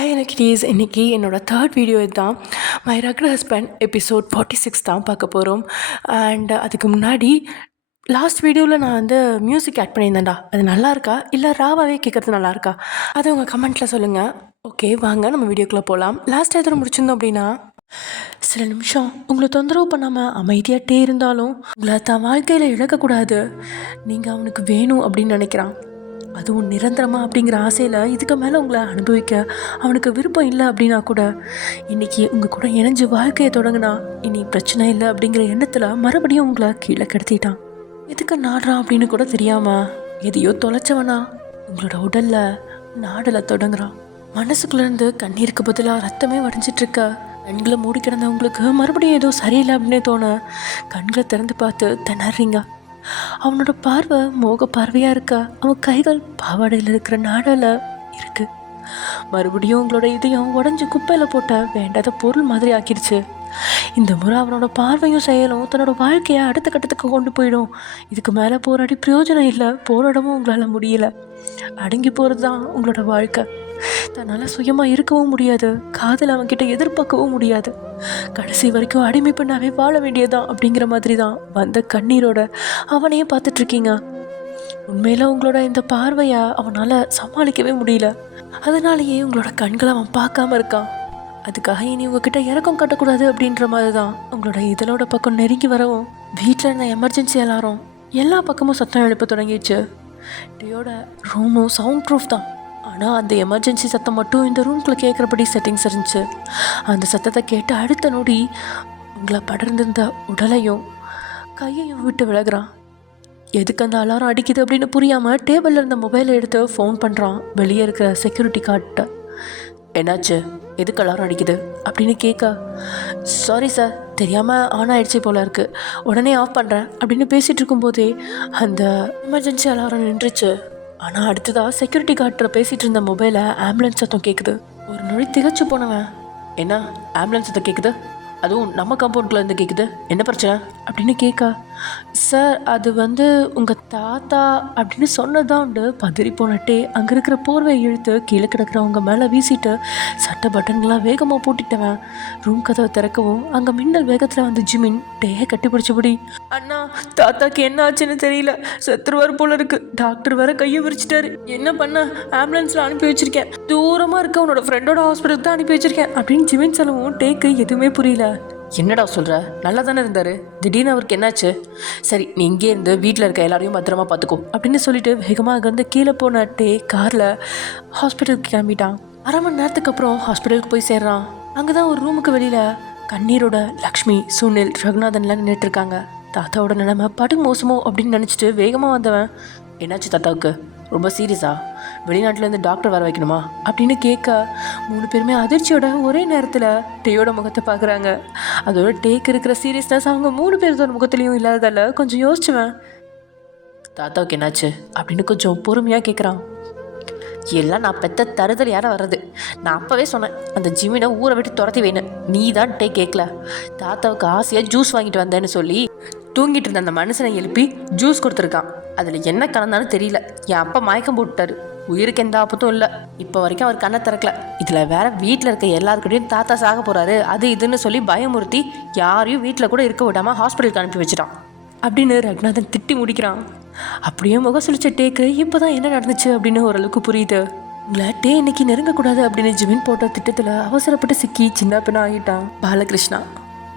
Hi எனக்கிட்டீஸ், இன்றைக்கி என்னோடய third video இதுதான். மை ரக்டு ஹஸ்பண்ட் எபிசோட் 46 தான் பார்க்க போகிறோம். அண்ட் அதுக்கு முன்னாடி லாஸ்ட் வீடியோவில் நான் மியூசிக் ஆட் பண்ணியிருந்தேன்டா. அது நல்லா இருக்கா இல்லை ராவாவே கேட்குறது நல்லா இருக்கா? அது உங்கள் கமெண்ட்டில் சொல்லுங்கள். ஓகே, வாங்க நம்ம வீடியோக்குள்ளே போகலாம். லாஸ்ட் எதிர முடிச்சிருந்தோம் அப்படின்னா, சில நிமிஷம் உங்களை தொந்தரவு பண்ணாமல் அமைதியாகிட்டே இருந்தாலும் உங்களை தான் வாழ்க்கையில் இழக்கக்கூடாது, நீங்கள் அவனுக்கு வேணும் அப்படின்னு நினைக்கிறான். அதுவும் நிரந்தரமாக அப்படிங்கிற ஆசையில் இதுக்கு மேலே உங்களை அனுபவிக்க அவனுக்கு விருப்பம் இல்லை அப்படின்னா கூட இன்றைக்கி உங்கள் கூட இணைஞ்சு வாழ்க்கையை தொடங்கினா இனி பிரச்சனை இல்லை அப்படிங்கிற எண்ணத்தில் மறுபடியும் உங்களை கீழே கெடுத்திட்டான். எதுக்கு நாடுறான் அப்படின்னு கூட தெரியாமல் எதையோ தொலைச்சவனா உங்களோட உடலில் நாடலை தொடங்குறான். மனசுக்குள்ளேருந்து கண்ணீருக்கு பதிலாக ரத்தமே வடிஞ்சிட்ருக்க கண்களை மூடி கிடந்த உங்களுக்கு மறுபடியும் ஏதோ சரியில்லை அப்படின்னே தோண கண்களை திறந்து பார்த்து திணறீங்க. அவனோட பார்வை மோக பார்வையாக இருக்க, அவன் கைகள் பாவாடையில் இருக்கிற நாடால இருக்கு. மறுபடியும் உங்களோட இதயம் உடஞ்சி குப்பையில் போட்ட வேண்டாத பொருள் மாதிரி ஆக்கிடுச்சு. இந்த முறை அவனோட பார்வையும் செயலும் தன்னோட வாழ்க்கையை அடுத்த கட்டத்துக்கு கொண்டு போயிடும். இதுக்கு மேலே போராடி பிரயோஜனம் இல்லை, போராடவும் உங்களால் முடியல. அடங்கி போகிறது தான் உங்களோட வாழ்க்கை. தன்னால் சுயமாக இருக்கவும் முடியாது, காதல் அவன்கிட்ட எதிர்பார்க்கவும் முடியாது. கடைசி வரைக்கும் அடிமை பண்ணாவே வாழ வேண்டியதான் அப்படிங்கிற மாதிரி தான் வந்த கண்ணீரோட அவனையே பார்த்துட்ருக்கீங்க. உண்மையில் உங்களோட இந்த பார்வையை அவனால் சமாளிக்கவே முடியல. அதனாலேயே உங்களோட கண்களை அவன் பார்க்காம இருக்கான். அதுக்காக இனி உங்ககிட்ட இறக்கம் காட்டக்கூடாது அப்படின்ற மாதிரி தான் உங்களோட இதழோட பக்கம் நெருங்கி வரவும் வீட்டில் இருந்த எமர்ஜென்சி எல்லாரும் எல்லா பக்கமும் சத்தம் எழுப்ப தொடங்கிடுச்சு. டேயோட ரூமும் சவுண்ட் ப்ரூஃப் தான், ஆனால் அந்த எமர்ஜென்சி சத்தம் மட்டும் இந்த ரூம்குள்ளே கேட்குறபடி செட்டிங்ஸ் இருந்துச்சு. அந்த சத்தத்தை கேட்டு அடுத்த நொடி உங்களை படர்ந்திருந்த உடலையும் கையையும் விட்டு விலகுறான். எதுக்கு அந்த அலாரம் அடிக்குது அப்படின்னு புரியாமல் டேபிளில் இருந்த மொபைலை எடுத்து ஃபோன் பண்ணுறான் வெளியே இருக்கிற செக்யூரிட்டி கார்ட்ட. என்னாச்சு, எதுக்கு அலாரம் அடிக்குது அப்படின்னு கேட்க, சாரி சார், தெரியாமல் ஆன் ஆகிடுச்சி போல இருக்குது, உடனே ஆஃப் பண்ணுறேன் அப்படின்னு பேசிகிட்டு இருக்கும்போதே அந்த எமர்ஜென்சி அலாரம் நின்றுச்சு. ஆனால் அடுத்ததாக செக்யூரிட்டி கார்டில் பேசிகிட்டு இருந்த மொபைலை ஆம்புலன்ஸ் சத்தம் கேட்குது. ஒரு நொடி திகச்சு போனவன், என்ன ஆம்புலன்ஸ் சத்தம் கேட்குது, அதுவும் நம்ம காம்பவுண்ட்குள்ளே இருந்து கேட்குது, என்ன பிரச்சனை அப்படின்னு கேட்க, சார் அது உங்கள் தாத்தா அப்படின்னு சொன்னதான் உண்டு. பதறி போனட்டே அங்கே இருக்கிற போர்வை இழுத்து கீழே கிடக்கிறவங்க மேலே வீசிட்டு சட்டை பட்டன்களாம் வேகமாக போட்டுட்டவன் ரூம் கதவை திறக்கவும் அங்கே மின்னல் வேகத்தில் ஜிமின் டேயை கட்டி பிடிச்சபடி, அண்ணா தாத்தாக்கு என்ன ஆச்சுன்னு தெரியல, செத்துருவார் போல இருக்கு, டாக்டர் வேற கையை விரிச்சிட்டாரு, என்ன பண்ண, ஆம்புலன்ஸில் அனுப்பி வச்சிருக்கேன், தூரமாக இருக்க உன்னோட ஃப்ரெண்டோட ஹாஸ்பிட்டலுக்கு தான் அனுப்பி வச்சிருக்கேன் அப்படின்னு ஜிமின் சொல்லவும் டேக்கு எதுவுமே புரியல. என்னடா சொல்கிற, நல்லா தானே இருந்தார், திடீர்னு அவருக்கு என்னாச்சு? சரி, நீ இங்கே இருந்து வீட்டில் இருக்க எல்லாரையும் பத்திரமா பார்த்துக்கோ அப்படின்னு சொல்லிட்டு வேகமாக அங்கேருந்து கீழே போன டே காரில் ஹாஸ்பிட்டலுக்கு கிளம்பிட்டான். அரை மணி நேரத்துக்கு அப்புறம் ஹாஸ்பிட்டலுக்கு போய் சேர்றான். அங்கே தான் ஒரு ரூமுக்கு வெளியில் கண்ணீரோட லக்ஷ்மி, சுனில், ரகுநாதன்லாம் நின்றுட்டுருக்காங்க. தாத்தாவோட நிலைமை படு மோசமோ அப்படின்னு நினச்சிட்டு வேகமாக வந்தவன், என்னாச்சு தாத்தாவுக்கு, ரொம்ப சீரியஸா, வெளிநாட்டிலேருந்து டாக்டர் வர வைக்கணுமா அப்படின்னு கேட்க 3 பேருமே அதிர்ச்சியோட ஒரே நேரத்தில் டேயோட முகத்தை பார்க்குறாங்க. அதோட டேக்கு இருக்கிற சீரியஸ்னஸ் அவங்க 3 பேரோட முகத்துலேயும் இல்லாததால் கொஞ்சம் யோசிச்சுவேன். தாத்தாவுக்கு என்னாச்சு அப்படின்னு கொஞ்சம் பொறுமையாக கேட்குறான். எல்லாம் நான் பெத்த தருதல் யாரை வர்றது, நான் அப்போவே சொன்னேன் அந்த ஜிமினை ஊரை விட்டு துரத்தி வேணும், நீ தான் டே கேட்கல. தாத்தாவுக்கு ஆசையாக ஜூஸ் வாங்கிட்டு வந்தேன்னு சொல்லி தூங்கிட்டு இருந்த அந்த மனுஷனை எழுப்பி ஜூஸ் கொடுத்துருக்கான். அதில் என்ன கலந்தாலும் தெரியல, என் அப்பா மயக்கம் போட்டுட்டாரு, உயிருக்கு எந்த ஆபத்தும் இல்லை, இப்போ வரைக்கும் அவர் கண்ணை திறக்கல. இதில் வேற வீட்டில் இருக்க எல்லாருக்கிட்டையும் தாத்தா சாக போகிறாரு அது இதுன்னு சொல்லி பயமுறுத்தி யாரையும் வீட்டில் கூட இருக்க விடாமல் ஹாஸ்பிட்டலுக்கு அனுப்பி வச்சிட்டான் அப்படின்னு ரகுநாதன் திட்டி முடிக்கிறான். அப்படியே முகம் சுழிச்ச டேக்கு இப்போ தான் என்ன நடந்துச்சு அப்படின்னு ஓரளவுக்கு புரியுது. உங்களை டே இன்னைக்கு நெருங்கக்கூடாது அப்படின்னு ஜிமின் போட்ட திட்டத்தில் அவசரப்பட்டு சிக்கி சின்ன பின்ன ஆகிட்டான் பாலகிருஷ்ணா.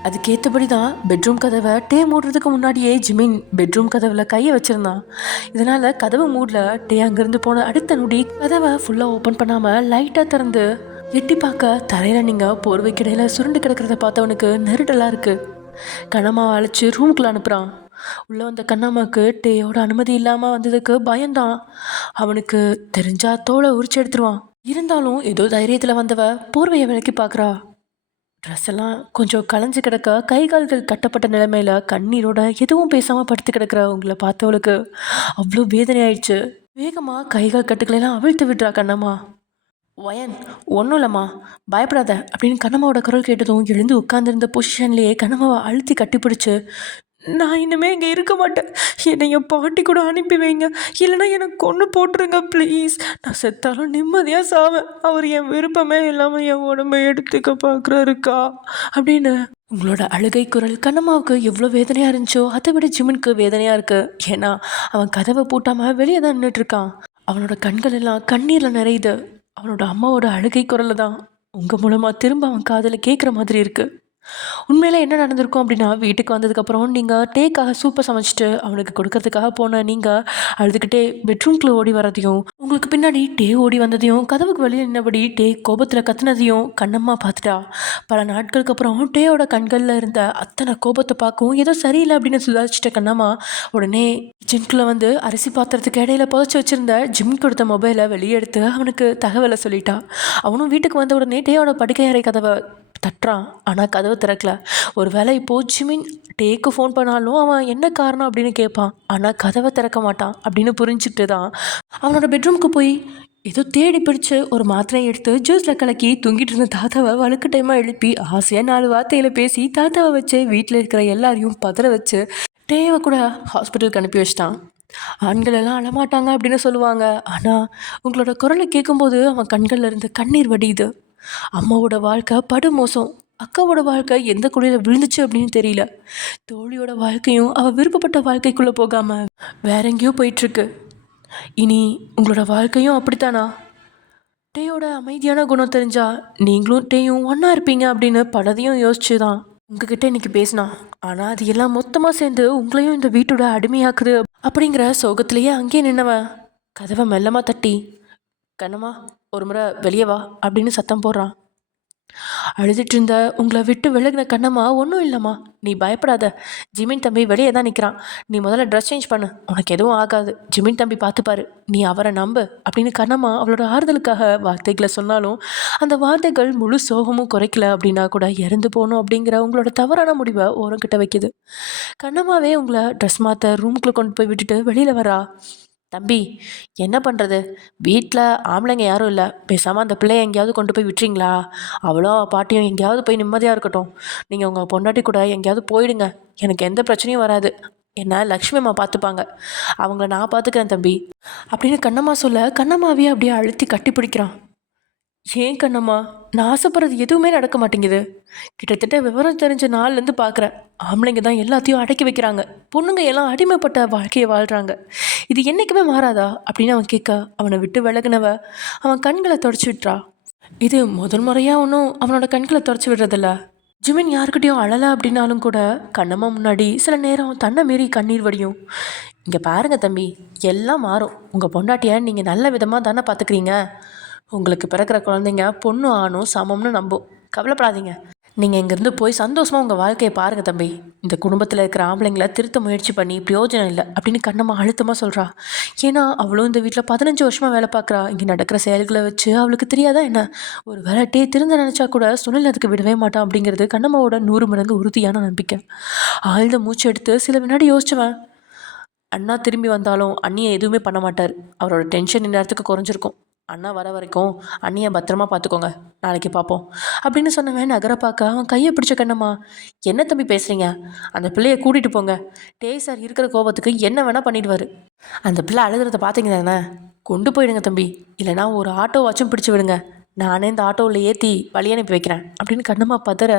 அதுக்கேற்றபடி தான் பெட்ரூம் கதவை டே மூடுறதுக்கு முன்னாடியே ஜிமின் பெட்ரூம் கதவில் கையை வச்சுருந்தான். இதனால் கதவை மூடல. டே அங்கேருந்து போன அடுத்த நொடி கதவை ஃபுல்லாக ஓப்பன் பண்ணாமல் லைட்டாக திறந்து எட்டி பார்க்க தரையில் நீங்கள் போர்வைக்கிடையில் சுருண்டு கிடக்கிறத பார்த்தவனுக்கு நெருடலாக இருக்குது. கண்ணம்மாவை அழைச்சி ரூமுக்குள்ளே அனுப்புகிறான். உள்ளே வந்த கண்ணம்மாவுக்கு டேயோட அனுமதி இல்லாமல் வந்ததுக்கு பயந்தான். அவனுக்கு தெரிஞ்சா தோலை உரிச்சு எடுத்துருவான். இருந்தாலும் ஏதோ தைரியத்தில் வந்தவ போர்வையை விலக்கி பார்க்குறா. ட்ரெஸ் எல்லாம் கொஞ்சம் களைஞ்சு கிடக்க, கை கால்கள் கட்டப்பட்ட நிலைமையில கண்ணீரோட எதுவும் பேசாமல் படுத்து கிடக்கிற உங்களை பார்த்தவளுக்கு அவ்வளோ வேதனை ஆயிடுச்சு. வேகமாக கைகால் கட்டுக்களெல்லாம் அவிழ்த்து விடுறா கண்ணம்மா. ஒயன், ஒன்றும் இல்லைம்மா, பயப்படாத அப்படின்னு கண்ணம்மாவோட குரல் கேட்டதும் எழுந்து உட்காந்துருந்த பொசிஷன்லேயே கண்ணம்மாவை அழுத்தி கட்டிப்பிடிச்சு, நான் இனிமே இங்கே இருக்க மாட்டேன். என்னை என் பாட்டி கூட அனுப்பி வைங்க. இல்லைன்னா எனக்கு கொன்று போட்டுருங்க ப்ளீஸ். நான் செத்தாலும் நிம்மதியாக சாவேன். அவர் என் விருப்பமே இல்லாமல் என் உடம்பை எடுத்துக்க பார்க்குறாருக்கா அப்படின்னு உங்களோட அழுகை குரல் கண்ணம்மாவுக்கு எவ்வளோ வேதனையாக இருந்துச்சோ அதை விட ஜிமினுக்கு வேதனையாக இருக்குது. ஏன்னா அவன் கதவை பூட்டாமல் வெளியே தான் நின்றுட்டுருக்கான். அவனோட கண்கள் எல்லாம் கண்ணீரில் நிறையுது. அவனோட அம்மாவோட அழுகை குரலை தான் உங்கள் மூலமாக திரும்ப அவன் காதில் கேட்குற மாதிரி இருக்குது. உண்மையில என்ன நடந்திருக்கும் அப்படின்னா, வீட்டுக்கு வந்ததுக்கப்புறம் நீங்கள் டேக்காக சூப்பை சமைச்சிட்டு அவனுக்கு கொடுக்கறதுக்காக போன நீங்கள் அழுதுகிட்டே பெட்ரூம்குள்ளே ஓடி வரதையும், உங்களுக்கு பின்னாடி டே ஓடி வந்ததையும், கதவுக்கு வெளியே நின்னபடி டே கோபத்தில் கத்துனதையும் கண்ணம்மா பார்த்துட்டா. பல நாட்களுக்கு அப்புறம் டேயோட கண்களில் இருந்த அத்தனை கோபத்தை பார்க்கவும் ஏதோ சரியில்லை அப்படின்னு சுதாரிச்சிட்ட கண்ணம்மா உடனே கிச்சனுக்குள்ளே வந்து அரிசி பாத்திரத்துக்கு இடையில புதைச்சி வச்சிருந்த ஜிம் கொடுத்த மொபைலை வெளியே எடுத்து அவனுக்கு தகவலை சொல்லிட்டா. அவனும் வீட்டுக்கு வந்த உடனே டேயோட படுக்கை அறை கதவை தட்டுறான். ஆனால் கதவு திறக்கல. ஒரு வேளை இப்போது ஜிமின் டேக்கு ஃபோன் பண்ணாலும் அவன் என்ன காரணம் அப்படின்னு கேட்பான். ஆனால் கதவை திறக்க மாட்டான் அப்படின்னு புரிஞ்சுட்டு தான் அவனோட பெட்ரூமுக்கு போய் ஏதோ தேடி பிடிச்சி ஒரு மாத்திரையை எடுத்து ஜூஸில் கலக்கி தூங்கிட்டு இருந்த தாத்தாவை வழுக்கு டைமாக எழுப்பி ஆசையாக 4 வார்த்தையில் பேசி தாத்தாவை வச்சு வீட்டில் இருக்கிற எல்லாரையும் பதற வச்சு டேவை கூட ஹாஸ்பிட்டலுக்கு அனுப்பி வச்சிட்டான். ஆண்கள் எல்லாம் அழமாட்டாங்க அப்படின்னு சொல்லுவாங்க. ஆனால் உங்களோட குரலை கேட்கும்போது அவன் கண்களில் இருந்து கண்ணீர் வடியுது. அம்மாவோட வாழ்க்கை படு மோசம். அக்காவோட வாழ்க்கை எந்த குழியில் விழுந்துச்சு அப்படின்னு தெரியல. தோழியோட வாழ்க்கையும் அவள் விருப்பப்பட்ட வாழ்க்கைக்குள்ளே போகாமல் வேற எங்கேயோ போயிட்டுருக்கு. இனி உங்களோட வாழ்க்கையும் அப்படித்தானா? டேயோட அமைதியான குணம் தெரிஞ்சா நீங்களும் டேயும் ஒன்றா இருப்பீங்க அப்படின்னு பலதையும் யோசிச்சு தான் உங்ககிட்ட இன்னைக்கு பேசினான். ஆனால் அது எல்லாம் மொத்தமாக சேர்ந்து உங்களையும் இந்த வீட்டோட அடிமையாக்குது அப்படிங்கிற சோகத்திலேயே அங்கேயே நின்னவன் கதவை மெல்லமாக தட்டி, கண்ணம்மா ஒரு முறை வெளியே வா அப்படின்னு சத்தம் போடுறான். அழுதுட்டு இருந்த உங்களை விட்டு விலகின கண்ணம்மா, ஒன்றும் இல்லைம்மா, நீ பயப்படாத, ஜிமின் தம்பி வெளியே தான் நிற்கிறான், நீ முதல்ல ட்ரெஸ் சேஞ்ச் பண்ணு, உனக்கு எதுவும் ஆகாது, ஜிமின் தம்பி பார்த்துப்பாரு, நீ அவரை நம்பு அப்படின்னு கண்ணம்மா அவளோட ஆறுதலுக்காக வார்த்தைகளை சொன்னாலும் அந்த வார்த்தைகள் முழு சோகமும் குறைக்கல அப்படின்னா கூட இறந்து போகணும் அப்படிங்கிற உங்களோட தவறான முடிவை ஓரங்கிட்ட வைக்குது. கண்ணம்மாவே உங்களை ட்ரெஸ் மாற்ற ரூமுக்குள்ளே கொண்டு போய் விட்டுட்டு வெளியில் வரா. தம்பி என்ன பண்ணுறது, வீட்டில் ஆம்பளைங்க யாரும் இல்லை, பேசாமல் அந்த பிள்ளைய எங்கேயாவது கொண்டு போய் விட்டுறீங்களா, அவ்வளோ பாட்டியும் எங்கேயாவது போய் நிம்மதியாக இருக்கட்டும், நீங்கள் உங்கள் பொண்டாட்டி கூட எங்கேயாவது போயிடுங்க, எனக்கு எந்த பிரச்சனையும் வராது, என்ன லக்ஷ்மி அம்மா பார்த்துப்பாங்க, அவங்கள நான் பார்த்துக்கிறேன் தம்பி அப்படின்னு கண்ணம்மா சொல்ல கண்ணம்மாவே அப்படியே அழுத்தி கட்டி பிடிக்கிறான். ஏன் கண்ணம்மா, நான் ஆசைப்படுறது எதுவுமே நடக்க மாட்டேங்குது. கிட்டத்தட்ட விவரம் தெரிஞ்ச நாள்லேருந்து பார்க்குறேன், ஆம்பளைங்க தான் எல்லாத்தையும் அடக்கி வைக்கிறாங்க, பொண்ணுங்க எல்லாம் அடிமைப்பட்ட வாழ்க்கையை வாழ்கிறாங்க, இது என்றைக்குமே மாறாதா அப்படின்னு அவன் கேட்க அவனை விட்டு விலகுனவ அவன் கண்களை தொடச்சி விட்டுறா. இது முதல் முறையாக ஒன்றும் அவனோட கண்களை தொடச்சி விடுறதில்ல. ஜிமின் யாருக்கிட்டையும் அழலை அப்படின்னாலும் கூட கண்ணம்மா முன்னாடி சில நேரம் தன்னை மீறி கண்ணீர் வடியும். இங்கே பாருங்க தம்பி, எல்லாம் மாறும், உங்கள் பொண்டாட்டியை நீங்கள் நல்ல விதமாக தானே பார்த்துக்கிறீங்க, உங்களுக்கு பிறக்கிற குழந்தைங்க பொண்ணு ஆணும் சமம்னு நம்பும், கவலைப்படாதீங்க, நீங்கள் இங்கேருந்து போய் சந்தோஷமாக உங்கள் வாழ்க்கையை பாருங்கள் தம்பி, இந்த குடும்பத்தில் இருக்கிற ஆம்பளைங்களை திருத்த முயற்சி பண்ணி பிரயோஜனம் இல்லை அப்படின்னு கண்ணம்மா அழுத்தமாக சொல்கிறா. ஏன்னா அவளும் இந்த வீட்டில் 15 வருஷமாக வேலை பார்க்குறா. இங்கே நடக்கிற செயல்களை வச்சு அவளுக்கு தெரியாதா என்ன, ஒரு வேலைட்டே திருந்த நினச்சா கூட சுனில் அதுக்கு விடவே மாட்டான் அப்படிங்கிறது கண்ணம்மாவோட 100 மடங்கு உறுதியான நம்பிக்கை. ஆழ்ந்த மூச்சு எடுத்து சில வினாடி யோசிச்சுவேன். அண்ணா திரும்பி வந்தாலும் அண்ணியை எதுவுமே பண்ண மாட்டார், அவரோட டென்ஷன் இந்நேரத்துக்கு குறைஞ்சிருக்கும், அண்ணா வர வரைக்கும் அண்ணியை பத்திரமா பார்த்துக்கோங்க, நாளைக்கு பார்ப்போம் அப்படின்னு சொன்னவன் நகர பார்க்க அவன் கையை பிடிச்ச கண்ணம்மா, என்ன தம்பி பேசுகிறீங்க, அந்த பிள்ளையை கூட்டிகிட்டு போங்க, டே சார் இருக்கிற கோபத்துக்கு என்ன வேணால் பண்ணிடுவார், அந்த பிள்ளை அழுகிறத பார்த்தீங்க தானே, கொண்டு போயிடுங்க தம்பி, இல்லைனா ஒரு ஆட்டோ வாச்சும் பிடிச்சி விடுங்க, நானே இந்த ஆட்டோவில் ஏற்றி வழி அனுப்பி வைக்கிறேன் அப்படின்னு கண்ணம்மா பதற.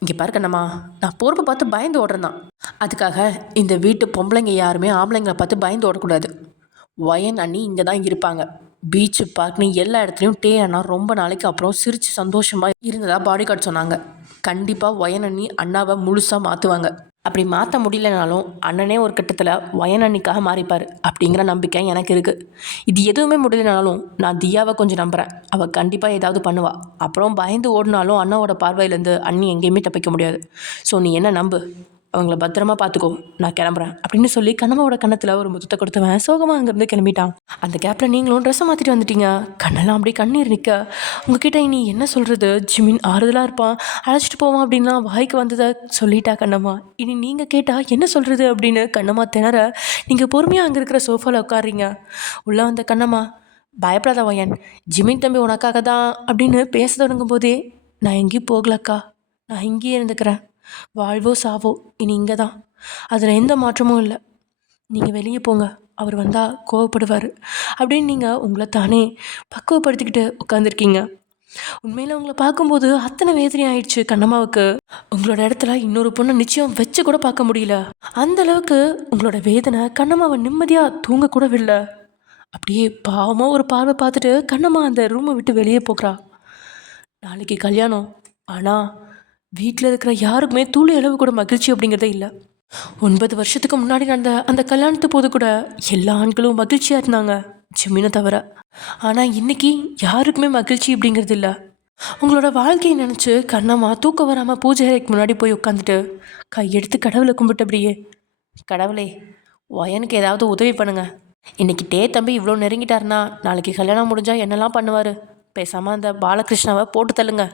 இங்கே பாரு கண்ணம்மா, நான் பொறுப்பை பார்த்து பயந்து ஓடுறேன் தான், அதுக்காக இந்த வீட்டு பொம்பளைங்க யாருமே ஆம்பளைங்களை பார்த்து பயந்து ஓடக்கூடாது, ஒயன் அண்ணி இங்கே தான் இருப்பாங்க, பீச்சு பார்க்னு எல்லா இடத்துலையும் டே அண்ணா ரொம்ப நாளைக்கு அப்புறம் சிரித்து சந்தோஷமாக இருந்ததா பாடி கார்டு சொன்னாங்க, கண்டிப்பாக ஒயன் அண்ணி அண்ணாவை முழுசாக மாற்றுவாங்க, அப்படி மாற்ற முடியலனாலும் அண்ணனே ஒரு கட்டத்தில் ஒயன் அண்ணிக்காக மாறிப்பார் அப்படிங்கிற நம்பிக்கை எனக்கு இருக்குது. இது எதுவுமே முடியலனாலும் நான் தியாவை கொஞ்சம் நம்புகிறேன், அவள் கண்டிப்பாக ஏதாவது பண்ணுவாள், அப்புறம் பயந்து ஓடினாலும் அண்ணாவோட பார்வையிலேருந்து அண்ணி எங்கேயுமே தப்பிக்க முடியாது, ஸோ நீ என்ன நம்பு, அவங்கள பத்திரமா பார்த்துக்கோ, நான் கிளம்புறேன் அப்படின்னு சொல்லி கண்ணம்மாவோட கண்ணத்தில் ஒரு முத்தத்தை கொடுத்தவன் சோகமாக அங்கேருந்து கிளம்பிட்டான். அந்த கேப்பில் நீங்களும் ட்ரெஸ்ஸை மாற்றிட்டு வந்துட்டீங்க, கண்ணெல்லாம் அப்படியே கண்ணீர் நிற்க உங்ககிட்ட இனி என்ன சொல்கிறது, ஜிமின் ஆறுதலாக இருப்பான், அழைச்சிட்டு போவான் அப்படின்லாம் வாய்க்கு வந்ததை சொல்லிட்டா கண்ணம்மா, இனி நீங்கள் கேட்டால் என்ன சொல்கிறது அப்படின்னு கண்ணம்மா திணற நீங்கள் பொறுமையாக அங்கே இருக்கிற சோஃபாவில் உட்காடுறீங்க. உள்ளே வந்த கண்ணம்மா, பயப்படாத ஒயன், ஜிமின் தம்பி உனக்காக தான் அப்படின்னு பேச தொடங்கும் போதே, நான் எங்கேயும் போகலக்கா, நான் இங்கேயே இருந்துக்கிறேன், வாழ்வோ சாவோ இனி இங்கே தான், அதில் எந்த மாற்றமும் இல்லை. நீங்கள் வெளியே போங்க, அவர் வந்தால் கோவப்படுவார் அப்படின்னு நீங்கள் உங்களை தானே பக்குவப்படுத்திக்கிட்டு உட்காந்துருக்கீங்க. உண்மையில் உங்களை பார்க்கும்போது அத்தனை வேதனை ஆயிடுச்சு கண்ணம்மாவுக்கு. உங்களோட இடத்துல இன்னொரு பொண்ணை நிச்சயம் வச்சு கூட பார்க்க முடியல. அந்த அளவுக்கு உங்களோட வேதனை கண்ணம்மாவை நிம்மதியாக தூங்க கூட விடல. அப்படியே பாவமாக ஒரு பார்வை பார்த்துட்டு கண்ணம்மா அந்த ரூமை விட்டு வெளியே போகிறா. நாளைக்கு கல்யாணம், ஆனால் வீட்டில் இருக்கிற யாருக்குமே துளி அளவு கூட மகிழ்ச்சி அப்படிங்கிறதே இல்லை. 9 வருஷத்துக்கு முன்னாடி நடந்த அந்த கல்யாணத்து போது கூட எல்லா ஆண்களும் மகிழ்ச்சியாக இருந்தாங்க, ஜிமினை தவிர. ஆனால் இன்னைக்கு யாருக்குமே மகிழ்ச்சி அப்படிங்கிறது இல்லை. உங்களோட வாழ்க்கையை நினச்சி கண்ணம்மா தூக்கம் வராமல் பூஜை அறைக்கு முன்னாடி போய் உட்காந்துட்டு கையெடுத்து கடவுளை கும்பிட்டபடியே, கடவுளே எனக்கு ஏதாவது உதவி பண்ணுங்க. இன்னைக்கு தம்பி இவ்வளோ நெருங்கிட்டாருன்னா நாளைக்கு கல்யாணம் முடிஞ்சால் என்னெல்லாம் பண்ணுவார்? பேசாமல் அந்த பாலகிருஷ்ணாவை போட்டு தள்ளுங்க.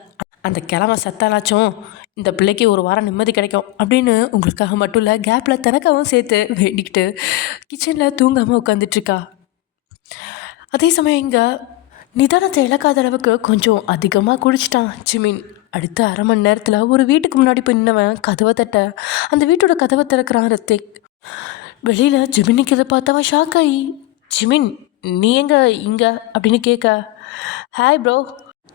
அந்த கிழமை சத்தானாச்சும் இந்த பிள்ளைக்கு ஒரு வாரம் நிம்மதி கிடைக்கும் அப்படின்னு உங்களுக்காக மட்டும் இல்லை, கேப்பில் தனக்காகவும் சேர்த்து வேண்டிக்கிட்டு கிச்சனில் தூங்காமல் உட்காந்துட்ருக்கா. அதே சமயம் இங்கே நிதானத்தை இழக்காத அளவுக்கு கொஞ்சம் அதிகமாக குடிச்சிட்டான் ஜிமின். அடுத்த அரை மணி நேரத்தில் ஒரு வீட்டுக்கு முன்னாடி போய் நின்னவன் கதவை தட்ட அந்த வீட்டோட கதவை திறக்கிறான் ரித்திக். வெளியில் ஜிமின் நிற்கிறத பார்த்தவன் ஷாக் ஆகி, ஜிமின் நீ எங்க இங்கே அப்படின்னு கேட்க, ஹாய் ப்ரோ,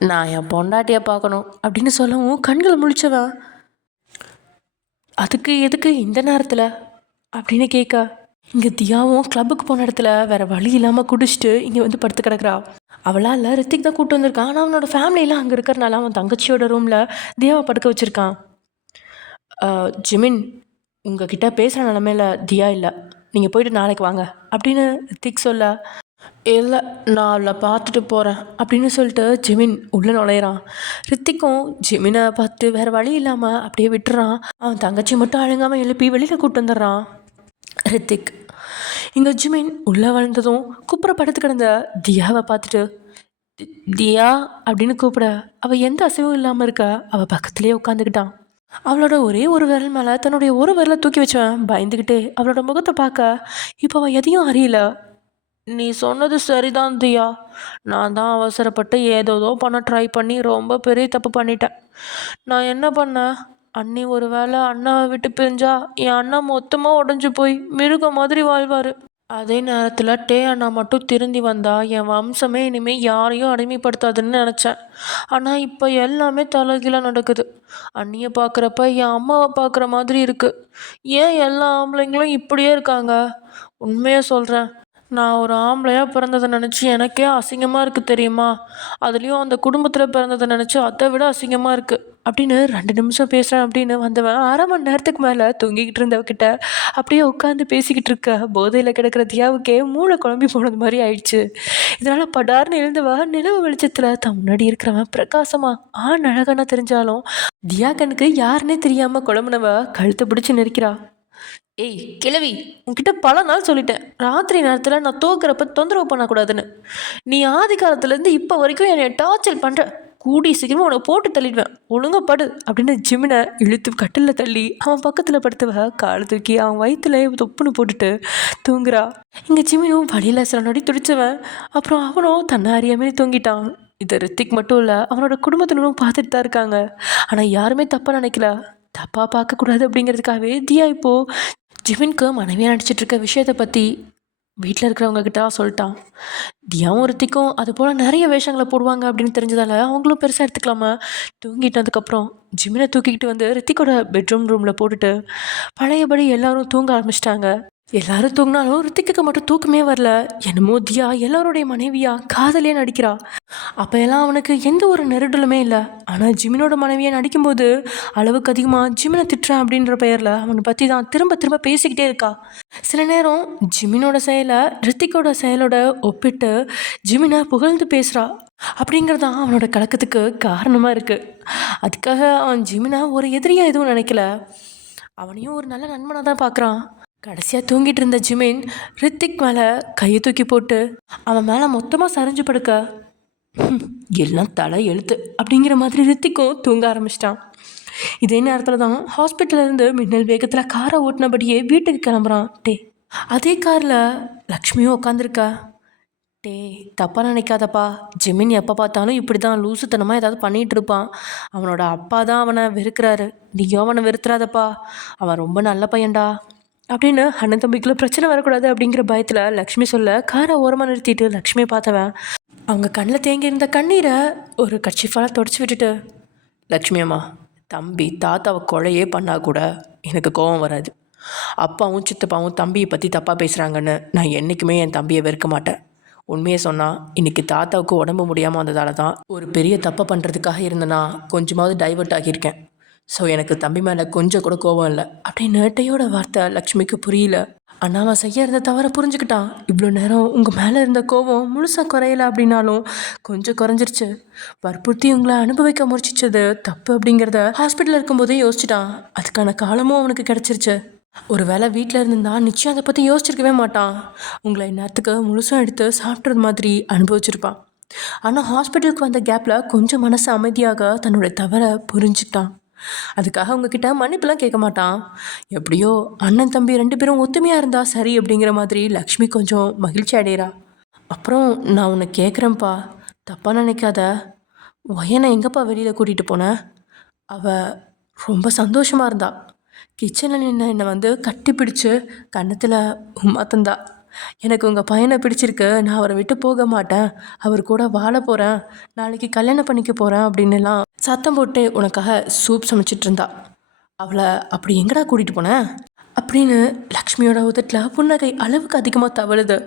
நான் என் பொண்டாட்டியை பார்க்கணும் அப்படின்னு சொல்லவும் கண்களை முழிச்சவன், அதுக்கு எதுக்கு இந்த நேரத்தில் அப்படின்னு கேட்க, இங்கே தியாவும் கிளப்புக்கு போன இடத்துல வேறு வழி இல்லாமல் குடிச்சிட்டு இங்கே வந்து படுத்து கிடக்குறா. அவளால் இல்லை, ரித்திக் தான் கூப்பிட்டு வந்திருக்கான். ஆனால் அவனோட ஃபேமிலியெலாம் அங்கே இருக்கிறனால அவன் தங்கச்சியோட ரூமில் தியாவை படுக்க வச்சுருக்கான். ஜிமின் உங்ககிட்ட பேசுகிற நிலமையில தியா இல்லை, நீங்கள் போயிட்டு நாளைக்கு வாங்க அப்படின்னு ரித்திக் சொல்ல, இல்லை நான் அவளை பார்த்துட்டு போகிறேன் அப்படின்னு சொல்லிட்டு ஜிமின் உள்ளே நுழையிறான். ரித்திக்கும் ஜிமினை பார்த்து வேறு வழி இல்லாமல் அப்படியே விட்டுறான். அவன் தங்கச்சி மட்டும் அழுங்காமல் எழுப்பி வெளியில் கூப்பிட்டு வந்துடுறான் ரித்திக். இங்கே ஜிமின் உள்ளே வளர்ந்ததும் குப்புற படுத்து கிடந்த தியாவை பார்த்துட்டு, தியா அப்படின்னு கூப்பிட அவள் எந்த அசைவும் இல்லாமல் இருக்க அவள் பக்கத்துலேயே உட்காந்துக்கிட்டான். அவளோட ஒரே ஒரு விரல் மேலே தன்னுடைய ஒரு விரலை தூக்கி வச்சவன் பயந்துக்கிட்டே அவளோட முகத்தை பார்க்க இப்போ அவன் எதையும் அறியல. நீ சொன்னது சரிதான் தியா, நான் தான் அவசரப்பட்டு ஏதோதோ பண்ண ட்ரை பண்ணி ரொம்ப பெரிய தப்பு பண்ணிட்டேன். நான் என்ன பண்ணேன், அண்ணி ஒரு வேளை அண்ணாவை விட்டு பிரிஞ்சா என் அண்ணா மொத்தமாக உடஞ்சி போய் மிருகம் மாதிரி வாழ்வார். அதே நேரத்தில் அண்ணா மட்டும் திருந்தி வந்தா என் வம்சமே இனிமேல் யாரையும் அடிமைப்படுத்தாதுன்னு நினச்சேன். ஆனால் இப்போ எல்லாமே தலைகீழாக நடக்குது. அண்ணியை பார்க்குறப்ப என் அம்மாவை பார்க்குற மாதிரி இருக்குது. ஏன் எல்லா ஆம்பளைங்களும் இப்படியே இருக்காங்க? உண்மையாக சொல்கிறேன், நான் ஒரு ஆம்பளையாக பிறந்ததை நினச்சி எனக்கே அசிங்கமாக இருக்குது தெரியுமா? அதுலேயும் அந்த குடும்பத்தில் பிறந்ததை நினச்சி அதை விட அசிங்கமாக இருக்குது அப்படின்னு 2 நிமிஷம் பேசுகிறேன் அப்படின்னு வந்தவன் அரை மணி நேரத்துக்கு மேலே தூங்கிக்கிட்டு இருந்தவகிட்ட அப்படியே உட்காந்து பேசிக்கிட்டு இருக்க போதையில் கிடக்கிற தியாவுக்கே மூளை குழம்பி போனது மாதிரி ஆயிடுச்சு. இதனால் படார்னு எழுந்தவ நிலவு வெளிச்சத்தில் தன் முன்னாடி இருக்கிறவன் பிரகாசமா அழகான தெரிஞ்சாலும் தியா கண்ணுக்கு யாருன்னே தெரியாமல் குழம்புனவ கழுத்தை பிடிச்சி நெரிக்கிறா. ஏய் கிழவி, உன்கிட்ட பல நாள் சொல்லிட்டேன், ராத்திரி நேரத்தில் நான் தோக்குறப்ப தொந்தரவு பண்ணக்கூடாதுன்னு. நீ ஆதி காலத்துலேருந்து இப்போ வரைக்கும் என்னை டார்ச்சர் பண்ணுற. கூடி சீக்கிரமாக உன்னை போட்டு தள்ளிடுவேன், ஒழுங்காக படு அப்படின்னு ஜிமினை இழுத்து கட்டில் தள்ளி அவன் பக்கத்தில் படுத்தவ காலை தூக்கி அவன் வயிற்றுல தொப்புன்னு போட்டுட்டு தூங்குறா. இங்கே ஜிமினும் வழியில் சில நொடி துடிச்சவன் அப்புறம் அவனும் தன்னை அறியாமே தூங்கிட்டான். இது ரித்திக் மட்டும் இல்லை, அவனோட குடும்பத்தினரும் பார்த்துட்டு தான் இருக்காங்க. ஆனால் யாருமே தப்பாக நினைக்கல. தப்பாக பார்க்கக்கூடாது அப்படிங்கிறதுக்காகவே தியா இப்போது ஜிமின்க்கு மனைவியாக நடிச்சிட்ருக்க விஷயத்தை பற்றி வீட்டில் இருக்கிறவங்க கிட்ட சொல்லிட்டான். தியாவும் ரித்திக்கும் அது போல் நிறைய வேஷங்களை போடுவாங்க அப்படின்னு தெரிஞ்சதால் அவங்களும் பெருசாக எடுத்துக்கலாமா. தூங்கிட்டதுக்கப்புறம் ஜிமினை தூக்கிக்கிட்டு வந்து ரித்திக்கோட ரூமில் போட்டுட்டு பழையபடி எல்லோரும் தூங்க ஆரம்பிச்சிட்டாங்க. எல்லாரும் தூங்கினாலும் ரித்திக்கு மட்டும் தூக்கமே வரல. என்னமோ தியா எல்லாருடைய மனைவியா காதலே நடிக்கிறா. அப்போ எல்லாம் அவனுக்கு எந்த ஒரு நெருடலுமே இல்லை. ஆனால் ஜிமினோட மனைவியை நடிக்கும்போது அளவுக்கு அதிகமாக ஜிமினை திட்டுறான் அப்படின்ற பெயரில் அவனை பற்றி தான் திரும்ப திரும்ப பேசிக்கிட்டே இருக்கா. சில நேரம் ஜிமினோட செயலை ரித்திக்கோட செயலோட ஒப்பிட்டு ஜிமினை புகழ்ந்து பேசுகிறா. அப்படிங்கிறது தான் அவனோட கலக்கத்துக்கு காரணமாக இருக்குது. அதுக்காக அவன் ஜிமினை ஒரு எதிரியாக எதுவும் நினைக்கல, அவனையும் ஒரு நல்ல நண்பனாக தான் பார்க்குறான். கடைசியாக தூங்கிட்டு இருந்த ஜிமின் ரித்திக் மேலே கையை தூக்கி போட்டு அவன் மேலே மொத்தமாக சரிஞ்சு படுக்க எல்லாம் தலை எழுத்து அப்படிங்கிற மாதிரி ரித்திக்கும் தூங்க ஆரம்பிச்சிட்டான். இதே நேரத்தில் தான் ஹாஸ்பிட்டலேருந்து மின்னல் வேகத்தில் காரை ஓட்டினபடியே வீட்டுக்கு கிளம்புறான். அதே காரில் லக்ஷ்மியும் உட்காந்துருக்கா. டேய் தப்பாக நினைக்காதப்பா. ஜெமின் எப்போ பார்த்தாலும் இப்படி தான் லூசுத்தனமாக ஏதாவது பண்ணிகிட்டு இருப்பான். அவனோட அப்பா தான் அவனை வெறுக்கிறாரு. நீயும் அவனை வெறுத்துறாதப்பா. அவன் ரொம்ப நல்ல பையன்டா அப்படின்னு அண்ணன் தம்பிக்குள்ள பிரச்சனை வரக்கூடாது அப்படிங்கிற பயத்தில் லக்ஷ்மி சொல்ல காரை ஓரமாக நிறுத்திட்டு லக்ஷ்மியை பார்த்தவன் அவங்க கண்ணில் தேங்கி இருந்த கண்ணீரை ஒரு கர்ச்சீஃபால் தொடச்சி விட்டுட்டு, லக்ஷ்மி அம்மா, தம்பி தாத்தாவை கொலையே பண்ணால் கூட எனக்கு கோபம் வராது. அப்பாவும் சித்தப்பாவும் தம்பியை பற்றி தப்பாக பேசுகிறாங்கன்னு நான் என்றைக்குமே என் தம்பியை வெறுக்க மாட்டேன். உண்மையை சொன்னால் இன்றைக்கி தாத்தாவுக்கு உடம்பு முடியாமல் வந்ததால தான் ஒரு பெரிய தப்பை பண்ணுறதுக்காக இருந்தேன்னா கொஞ்சமாவது டைவர்ட் ஆகியிருக்கேன். ஸோ எனக்கு தம்பி மேலே கொஞ்சம் கூட கோபம் இல்லை அப்படின்னு டேயோட வார்த்தை லக்ஷ்மிக்கு புரியல. ஆனால் அவன் செய்ய இருந்த தவறை புரிஞ்சுக்கிட்டான். இவ்வளோ நேரம் உங்கள் மேலே இருந்த கோபம் முழுசாக குறையலை அப்படின்னாலும் கொஞ்சம் குறைஞ்சிருச்சு. வற்புறுத்தி உங்களை அனுபவிக்க முயற்சிச்சது தப்பு அப்படிங்கிறத ஹாஸ்பிட்டலில் இருக்கும்போதே யோசிச்சிட்டான். அதுக்கான காலமும் அவனுக்கு கிடச்சிருச்சு. ஒரு வேளை வீட்டில் இருந்திருந்தா நிச்சயம் அதை பற்றி யோசிச்சிருக்கவே மாட்டான். உங்களை இந்நேரத்துக்கு முழுசாக எடுத்து சாப்பிட்றது மாதிரி அனுபவிச்சிருப்பான். ஆனால் ஹாஸ்பிட்டலுக்கு வந்த கேப்பில் கொஞ்சம் மனசு அமைதியாக தன்னுடைய தவறை புரிஞ்சுக்கிட்டான். அதுக்காக உங்ககிட்ட மன்னிப்புலாம் கேட்க மாட்டான். எப்படியோ அண்ணன் தம்பி 2 பேரும் ஒத்துமையாக இருந்தால் சரி அப்படிங்கிற மாதிரி லக்ஷ்மி கொஞ்சம் மகிழ்ச்சி அடைகிறா. அப்புறம் நான் உன்னை கேட்குறேன்ப்பா, தப்பாக நினைக்காத. ஒயனை எங்கப்பா வெளியில் கூட்டிகிட்டு போனேன்? அவள் ரொம்ப சந்தோஷமாக இருந்தா. கிச்சனில் நின்று என்னை வந்து கட்டி பிடிச்சி கன்னத்தில் உம்மா தந்தா. எனக்கு உங்கள் பையனை பிடிச்சிருக்கு, நான் அவரை விட்டு போக மாட்டேன், அவர் கூட வாழ போகிறேன், நாளைக்கு கல்யாணம் பண்ணிக்க போகிறேன் அப்படின்னுலாம் சத்தம் போட்டு உனக்காக சூப் சமைச்சிட்டு இருந்தா. அவளை அப்படி எங்கடா கூட்டிகிட்டு போனேன் அப்படின்னு லக்ஷ்மியோட உதட்டில் புன்னகை அளவுக்கு அதிகமாக தவழுது.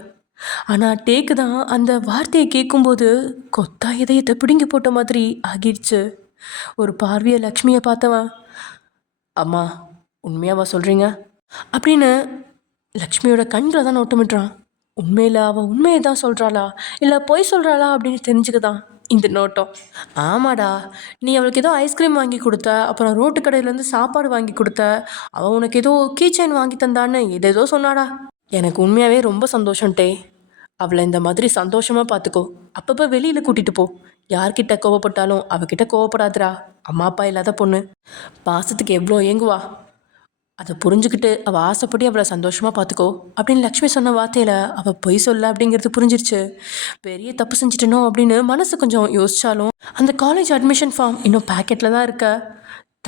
ஆனால் டேக்கு தான் அந்த வார்த்தையை கேட்கும்போது கொத்தா இதயத்தை பிடுங்கி போட்ட மாதிரி ஆகிடுச்சு. ஒரு பார்வையை லக்ஷ்மியை பார்த்தவன், அம்மா உண்மையாவா சொல்கிறீங்க அப்படின்னு லக்ஷ்மியோட கண்களை தான் நோட்டமிட்டுறான். உண்மையில் அவள் உண்மையை தான் சொல்கிறாளா இல்லை பொய் சொல்கிறாளா அப்படின்னு தெரிஞ்சுக்கதான் இந்த நோட்டம். ஆமாடா, நீ அவளுக்கு ஏதோ ஐஸ்கிரீம் வாங்கி கொடுத்த, அப்புறம் ரோட்டு கடையிலேருந்து சாப்பாடு வாங்கி கொடுத்த, அவள் உனக்கு ஏதோ கீச்சைன் வாங்கி தந்தான்னு ஏதேதோ சொன்னாடா. எனக்கு உண்மையாகவே ரொம்ப சந்தோஷம்ட்டே. அவளை இந்த மாதிரி சந்தோஷமாக பார்த்துக்கோ. அப்பப்போ வெளியில் கூட்டிகிட்டு போ. யார்கிட்ட கோவப்பட்டாலும் அவகிட்ட கோவப்படாதுடா. அம்மா அப்பா இல்லாத பொண்ணு பாசத்துக்கு எவ்வளோ ஏங்குவா. அதை புரிஞ்சுக்கிட்டு அவள் ஆசைப்படி அவளை சந்தோஷமாக பார்த்துக்கோ அப்படின்னு லக்ஷ்மி சொன்ன வார்த்தையில் அவள் பொய் சொல்ல அப்படிங்கிறது புரிஞ்சிருச்சு. பெரிய தப்பு செஞ்சுட்டனோ அப்படின்னு மனசு கொஞ்சம் யோசித்தாலும் அந்த காலேஜ் அட்மிஷன் ஃபார்ம் இன்னும் பேக்கெட்டில் தான் இருக்க.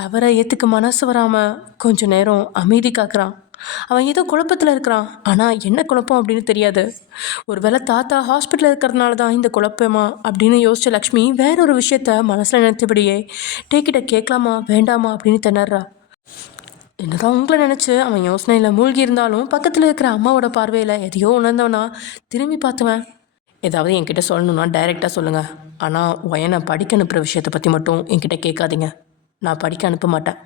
தவறை ஏற்றுக்க மனசு வராமல் கொஞ்சம் நேரம் அமைதி காக்குறான். அவன் ஏதோ குழப்பத்தில் இருக்கிறான். ஆனால் என்ன குழப்பம் அப்படின்னு தெரியாது. ஒரு வேளை தாத்தா ஹாஸ்பிட்டலில் இருக்கிறதுனால தான் இந்த குழப்பமா அப்படின்னு யோசித்த லக்ஷ்மி வேறொரு விஷயத்த மனசில் நினைத்தபடியே டேக்கிட்ட கேட்கலாமா வேண்டாமா அப்படின்னு திணறா. என்னதான் உங்களை நினச்சி அவன் யோசனையில் மூழ்கி இருந்தாலும் பக்கத்தில் இருக்கிற அம்மாவோட பார்வையில் எதையோ உணர்ந்தவனா திரும்பி பார்த்தவன், ஏதாவது என்கிட்ட சொல்லணுன்னா டைரெக்டாக சொல்லுங்கள். ஆனால் ஒயனை படிக்க அனுப்புகிற விஷயத்தை பற்றி மட்டும் என்கிட்ட கேட்காதீங்க. நான் படிக்க அனுப்ப மாட்டேன்,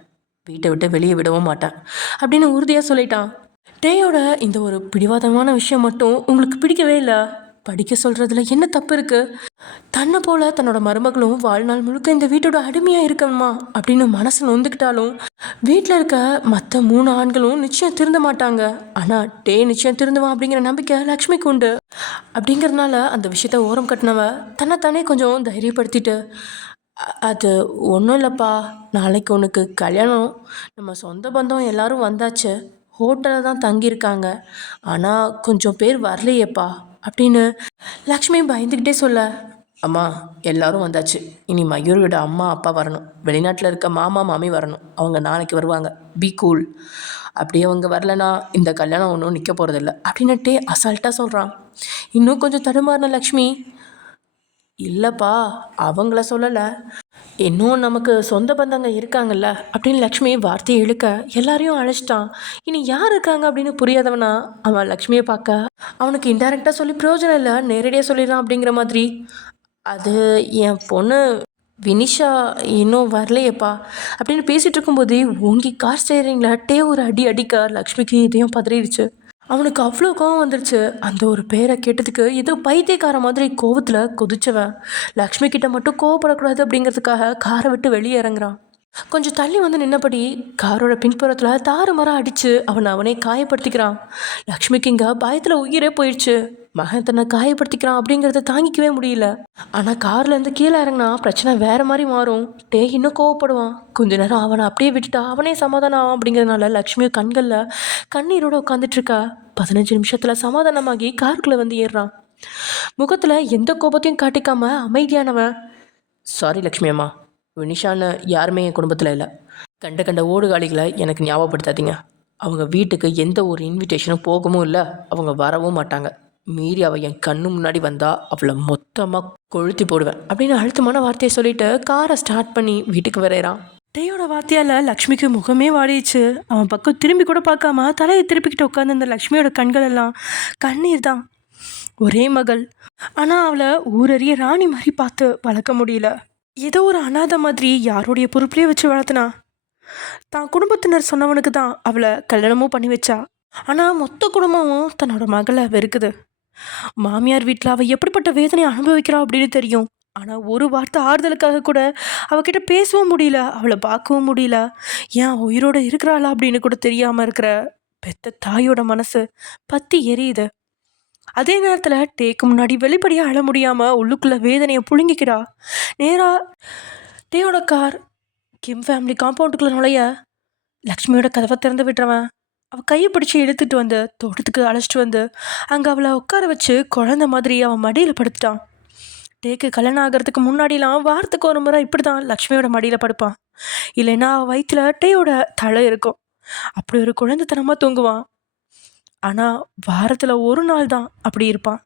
வீட்டை விட்டு வெளியே விடவும் மாட்டேன் அப்படின்னு உறுதியாக சொல்லிட்டான். டேயோட இந்த ஒரு பிடிவாதமான விஷயம் மட்டும் உங்களுக்கு பிடிக்கவே இல்லை. படிக்க சொல்கிறதுல என்ன தப்பு இருக்குது? தன்னை போல் தன்னோட மருமகளும் வாழ்நாள் முழுக்க இந்த வீட்டோட அடிமையாக இருக்கணுமா அப்படின்னு மனசு நொந்துக்கிட்டாலும் வீட்டில் இருக்க மற்ற 3 ஆண்களும் நிச்சயம் திருந்த மாட்டாங்க. ஆனால் டே நிச்சயம் திருந்துவான் அப்படிங்கிற நம்பிக்கை லக்ஷ்மிக்கு உண்டு. அப்படிங்கிறதுனால அந்த விஷயத்த ஓரம் கட்டினவ தன்னைத்தானே கொஞ்சம் தைரியப்படுத்திட்டு, அது ஒன்றும் இல்லைப்பா, நாளைக்கு உனக்கு கல்யாணம், நம்ம சொந்த பந்தம் எல்லாரும் வந்தாச்சு, ஹோட்டலில் தான் தங்கியிருக்காங்க, ஆனால் கொஞ்சம் பேர் வரலையேப்பா அப்படின்னு லக்ஷ்மி பயந்துக்கிட்டே சொல்ல, அம்மா எல்லாரும் வந்தாச்சு, இனி மயூரோட அம்மா அப்பா வரணும், வெளிநாட்டில் இருக்க மாமா மாமி வரணும், அவங்க நாளைக்கு வருவாங்க, பி கூல். அப்படியே அவங்க வரலனா இந்த கல்யாணம் ஒன்றும் நிற்க போகிறதில்ல அப்படின்னுட்டே அசால்ட்டாக சொல்கிறான். இன்னும் கொஞ்சம் தடுமாறின லக்ஷ்மி, இல்லைப்பா அவங்கள சொல்லலை, இன்னும் நமக்கு சொந்த பந்தங்க இருக்காங்கல்ல அப்படின்னு லக்ஷ்மி வார்த்தையை இழுக்க எல்லாரையும் அழைச்சிட்டான். இனி யார் இருக்காங்க அப்படின்னு புரியாதவனா அவன் லக்ஷ்மியை பார்க்க அவனுக்கு இன்டைரக்டாக சொல்லி பிரயோஜனம் இல்லை, நேரடியாக சொல்லிடலாம் அப்படிங்கிற மாதிரி. அது என் பொண்ணு வினிஷா இன்னும் வரலையேப்பா அப்படின்னு பேசிகிட்டு இருக்கும்போதே ஓங்கி கார் ஸ்டேரிங்கில் டே ஒரு அடி அடிக்க லக்ஷ்மிக்கு இதையும் பதறிடுச்சு. அவனுக்கு அவ்வளோ கோவம் வந்துருச்சு. அந்த ஒரு பேரை கேட்டதுக்கு ஏதோ பைத்தியக்கார மாதிரி கோவத்தில் கொதிச்சவன் லக்ஷ்மி கிட்ட மட்டும் கோவப்படக்கூடாது அப்படிங்கிறதுக்காக காரை விட்டு வெளியே இறங்குறான். கொஞ்சம் தள்ளி வந்து நின்னபடி காரோட பின்புறத்தில் தாறுமாறாக அடித்து அவனே காயப்படுத்திக்கிறான். லக்ஷ்மிக்கு இங்கே பயத்தில் உயிரே போயிடுச்சு. மகன் தன்னை காயப்படுத்திக்கிறான் அப்படிங்கிறத தாங்கிக்கவே முடியல. ஆனால் கார்லேருந்து கீழே இறங்கினா பிரச்சனை வேறு மாதிரி மாறும். டே இன்னும் கோவப்படுவான். கொஞ்ச நேரம் அவனை அப்படியே விட்டுட்டா அவனே சமாதானம் ஆகும் அப்படிங்கிறதுனால லக்ஷ்மியும் கண்களில் கண்ணீரோடு உட்காந்துட்ருக்கா. 15 நிமிஷத்தில் சமாதானமாகி காருக்குள்ளே வந்து ஏறுறான். முகத்தில் எந்த கோபத்தையும் காட்டிக்காம அமைதியானவன். சாரி லக்ஷ்மி அம்மா, வினிஷான்னு யாருமே என் குடும்பத்தில் இல்லை. கண்ட கண்ட ஓடுகாலிகளை எனக்கு ஞாபகப்படுத்தாதீங்க. அவங்க வீட்டுக்கு எந்த ஒரு இன்விடேஷனும் போகவும் இல்லை, அவங்க வரவும் மாட்டாங்க. மீறி அவள் என் கண்ணு முன்னாடி வந்தால் அவளை மொத்தமாக கொளுத்தி போடுவேன் அப்படின்னு அழுத்தமான வார்த்தையை சொல்லிட்டு காரை ஸ்டார்ட் பண்ணி வீட்டுக்கு வரைகிறான். டேயோட வார்த்தையால் லக்ஷ்மிக்கு முகமே வாடிச்சு. அவன் பக்கம் திரும்பி கூட பார்க்காம தலையை திருப்பிக்கிட்டு உட்காந்து அந்த லக்ஷ்மியோட கண்கள் எல்லாம் கண்ணீர் தான். ஒரே மகள், ஆனால் அவளை ஊரறிய ராணி மாதிரி பார்த்து வளர்க்க முடியல. ஏதோ ஒரு அனாதை மாதிரி யாருடைய பொறுப்புலேயே வச்சு வளர்த்தனா. தான் குடும்பத்தினர் சொன்னவனுக்கு தான் அவளை கல்யாணமும் பண்ணி வச்சா. ஆனால் மொத்த குடும்பமும் தன்னோட மகளை வெறுக்குது. மாமியார் வீட்டில் அவள் எப்படிப்பட்ட வேதனையை அனுபவிக்கிறா அப்படின்னு தெரியும். ஆனால் ஒரு வார்த்தை ஆறுதலுக்காக கூட அவகிட்ட பேசவும் முடியல, அவளை பார்க்கவும் முடியல. ஏன் உயிரோடு இருக்கிறாளா அப்படின்னு கூட தெரியாமல் இருக்கிற பெத்த தாயோட மனசு பற்றி எரியுது. அதே நேரத்தில் டேக்கு முன்னாடி வெளிப்படையாக அழ முடியாமல் உள்ளுக்குள்ளே வேதனையை புழுங்கிக்கிறா. நேராக டேயோட கார் கிம் ஃபேமிலி காம்பவுண்டுக்குள்ளே நுழைய லக்ஷ்மியோட கதவை திறந்து விட்டுறவன் அவள் கையை பிடிச்சி இழுத்துட்டு வந்து தோட்டத்துக்கு அழைச்சிட்டு வந்து அங்கே அவளை உட்கார வச்சு குழந்த மாதிரி அவன் மடியில் படுத்துட்டான். டேக்கு கல்யாணம் ஆகிறதுக்கு முன்னாடிலாம் வாரத்துக்கு ஒரு முறை இப்படி தான் லக்ஷ்மியோட மடியில் படுப்பான். இல்லைன்னா அவள் வயிற்றுல டேயோட தலை இருக்கும். அப்படி ஒரு குழந்தைத்தனமாக தூங்குவான். ஆனால் வாரத்தில் ஒரு நாள் தான் அப்படி இருப்பான்.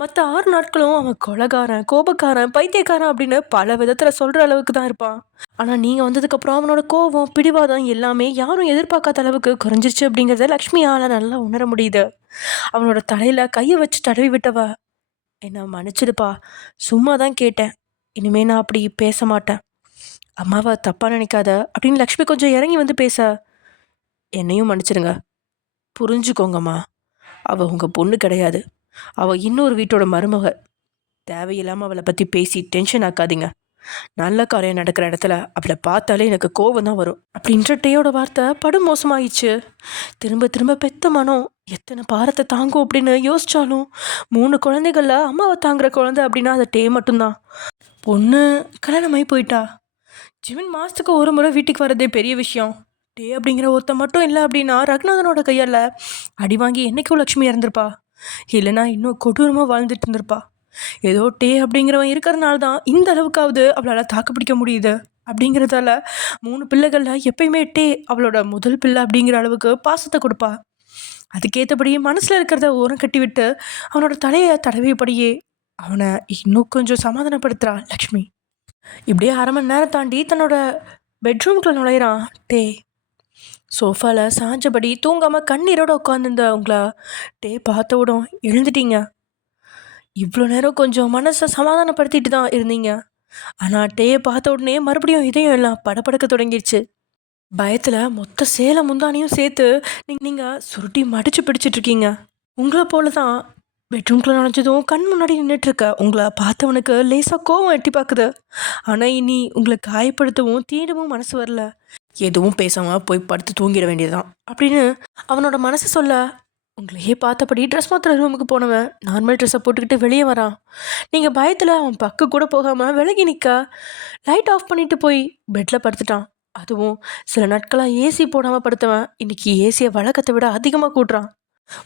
மற்ற 6 நாட்களும் அவன் கொலைகாரன், கோபக்காரன், பைத்தியக்காரன் அப்படின்னு பல விதத்தில் சொல்கிற அளவுக்கு தான் இருப்பான். ஆனால் நீங்கள் வந்ததுக்கப்புறம் அவனோட கோபம், பிடிவாதம் எல்லாமே யாரும் எதிர்பார்க்காத அளவுக்கு குறைஞ்சிருச்சு அப்படிங்கிறத லக்ஷ்மியால் நல்லா உணர முடியுது. அவனோட தலையில் கையை வச்சு தடவி விட்டவ, என்னை மன்னிச்சிடுப்பா, சும்மா தான் கேட்டேன், இனிமே நான் அப்படி பேச மாட்டேன், அம்மாவை தப்பாக நினைக்காத அப்படின்னு லக்ஷ்மி கொஞ்சம் இறங்கி வந்து பேச, என்னையும் மன்னிச்சிடுங்க, புரிஞ்சுக்கோங்கம்மா, அவள் உங்கள் பொண்ணு கிடையாது, அவள் இன்னொரு வீட்டோட மருமக, தேவையில்லாமல் அவளை பற்றி பேசி டென்ஷன் ஆக்காதீங்க, நல்ல காரியம் நடக்கிற இடத்துல அவளை பார்த்தாலே எனக்கு கோவம் தான் வரும் அப்படின்ற டேயோட வார்த்தை படும் மோசமாயிடுச்சு. திரும்ப திரும்ப பெத்த மனம் எத்தனை பாரத்தை தாங்கும் அப்படின்னு யோசிச்சாலும் 3 குழந்தைகள்ல அம்மாவை தாங்குற குழந்தை அப்படின்னா அது டே மட்டும்தான். பொண்ணு கல்யாணமாகி போயிட்டா. ஜிமின் மாதத்துக்கு ஒரு முறை வீட்டுக்கு வர்றதே பெரிய விஷயம். டே அப்படிங்கிற ஒருத்த மட்டும் இல்லை அப்படின்னா ரகுநாதனோட கையால் அடி வாங்கி என்னைக்கும் லக்ஷ்மி இறந்துருப்பா, இல்லைன்னா இன்னும் கொடூரமாக வாழ்ந்துட்டு இருந்திருப்பா. ஏதோ டே அப்படிங்கிறவன் இருக்கிறதுனால தான் இந்த அளவுக்காவது அவளால் தாக்கு பிடிக்க முடியுது அப்படிங்கிறதால 3 பிள்ளைகளில் எப்பயுமே டே அவளோட முதல் பிள்ளை அப்படிங்கிற அளவுக்கு பாசத்தை கொடுப்பா. அதுக்கேற்றபடி மனசில் இருக்கிறத ஓரம் கட்டி விட்டு அவனோட தலையை தடவியபடியே அவனை இன்னும் கொஞ்சம் சமாதானப்படுத்துகிறா லக்ஷ்மி. இப்படியே 1/2 மணி நேரம் தாண்டி தன்னோட பெட்ரூம்குள்ளே நுழையிறான் டே. சோஃபாவில் சாஞ்சபடி தூங்காமல் கண்ணீரோட உட்காந்துருந்த உங்களை டே பார்த்த விடும், எழுந்துட்டீங்க, இவ்வளோ நேரம் கொஞ்சம் மனசை சமாதானப்படுத்திட்டு தான் இருந்தீங்க, ஆனால் டேயை பார்த்த உடனே மறுபடியும் இதயம் எல்லாம் படபடக்க தொடங்கிடுச்சு. பயத்தில் மொத்த சேலை முந்தானையும் சேர்த்து நீங்கள் சுருட்டி மடித்து பிடிச்சிட்ருக்கீங்க. உங்களை போல தான் பெட்ரூம்குள்ளே நுழைஞ்சதும் கண் முன்னாடி நின்றுட்டுருக்க உங்களை பார்த்தவனுக்கு லேசாக கோவம் எட்டி பார்க்குது. ஆனால் இனி உங்களை காயப்படுத்தவும் தீண்டவும் மனசு வரல. எதுவும் பேசாமல் போய் படுத்து தூங்கிட வேண்டியதுதான் அப்படின்னு அவனோட மனசு சொல்ல, உங்களையே பார்த்தபடி ட்ரெஸ் மாத்திர ரூமுக்கு போனவன் நார்மல் ட்ரெஸ்ஸை போட்டுக்கிட்டு வெளியே வரான். நீங்கள் பயத்தில் அவன் பக்கம் கூட போகாமல் விலகி நிற்க லைட் ஆஃப் பண்ணிட்டு போய் பெட்டில் படுத்துட்டான். அதுவும் சில நாட்களாக ஏசி போடாமல் படுத்தவன் இன்னைக்கு ஏசியை வழக்கத்தை விட அதிகமாக கூட்டுறான்.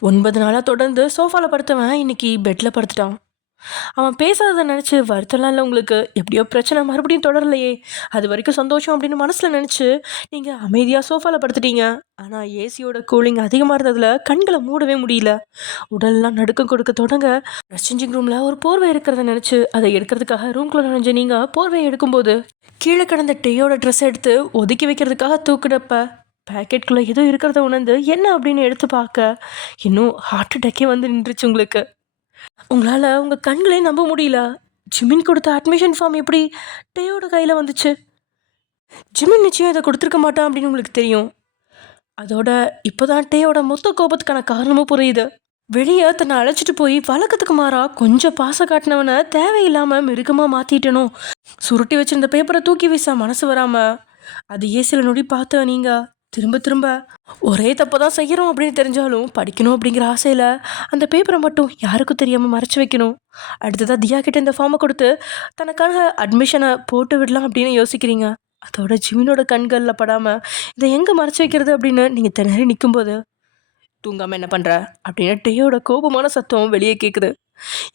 9 நாளாக தொடர்ந்து சோஃபாவில் படுத்தவன் இன்னைக்கு பெட்டில் படுத்துட்டான். அவன் பேசாததை நினச்சி வருத்தம்லாம் இல்லை உங்களுக்கு, எப்படியோ பிரச்சனை மறுபடியும் தொடரலையே, அது வரைக்கும் சந்தோஷம் அப்படின்னு மனசில் நினச்சி நீங்கள் அமைதியாக சோஃபாவில் படுத்துட்டீங்க. ஆனால் ஏசியோட கூலிங் அதிகமாக இருந்ததில் கண்களை மூடவே முடியல. உடல்லாம் நடுக்கம் கொடுக்க தொடங்க ட்ரெஸ்ஸிங் ரூமில் ஒரு போர்வை இருக்கிறத நினச்சி அதை எடுக்கிறதுக்காக ரூம்குள்ளே நுழைஞ்சு நீங்கள் போர்வையை எடுக்கும்போது கீழே கிடந்த டேயோட ட்ரெஸ் எடுத்து ஒதுக்கி வைக்கிறதுக்காக தூக்கிடப்ப பேக்கெட்குள்ளே ஏதோ இருக்கிறத உணர்ந்து என்ன அப்படின்னு எடுத்து பார்க்க இன்னும் ஹார்ட் அட்டாக்கே வந்து நின்றுச்சு உங்களுக்கு. உங்களால் உங்கள் கண்களே நம்ப முடியல. ஜிமின் கொடுத்த அட்மிஷன் ஃபார்ம் எப்படி டேயோட கையில் வந்துச்சு? ஜிமின் நிச்சயம் இதை கொடுத்துருக்க மாட்டான் அப்படின்னு உங்களுக்கு தெரியும். அதோட இப்போ தான் டேயோட மொத்த கோபத்துக்கான காரணமும் புரியுது. வெளியே தன்னை அழைச்சிட்டு போய் வழக்கத்துக்கு மாறா கொஞ்சம் பாசம் காட்டினவனை தேவையில்லாமல் மிருகமாக மாற்றிட்டணும். சுருட்டி வச்சிருந்த பேப்பரை தூக்கி வீச மனசு வராமல் அதையே சில நொடி பார்த்த நீங்கள் திரும்ப திரும்ப ஒரே தப்பை தான் செய்கிறோம் அப்படின்னு தெரிஞ்சாலும் படிக்கணும் அப்படிங்கிற ஆசையில் அந்த பேப்பரை மட்டும் யாருக்கும் தெரியாமல் மறைச்சி வைக்கணும். அடுத்ததாக தியா கிட்ட இந்த ஃபார்மை கொடுத்து தனக்கான அட்மிஷனை போட்டு விடலாம் அப்படின்னு யோசிக்கிறீங்க. அதோட ஜிமினோட கண்களில் படாமல் இதை எங்கே மறைச்சி வைக்கிறது அப்படின்னு நீங்கள் திணறி நிற்கும்போது தூங்காமல் என்ன பண்ணுற அப்படின்னு டேயோட கோபமான சத்தம் வெளியே கேட்குது.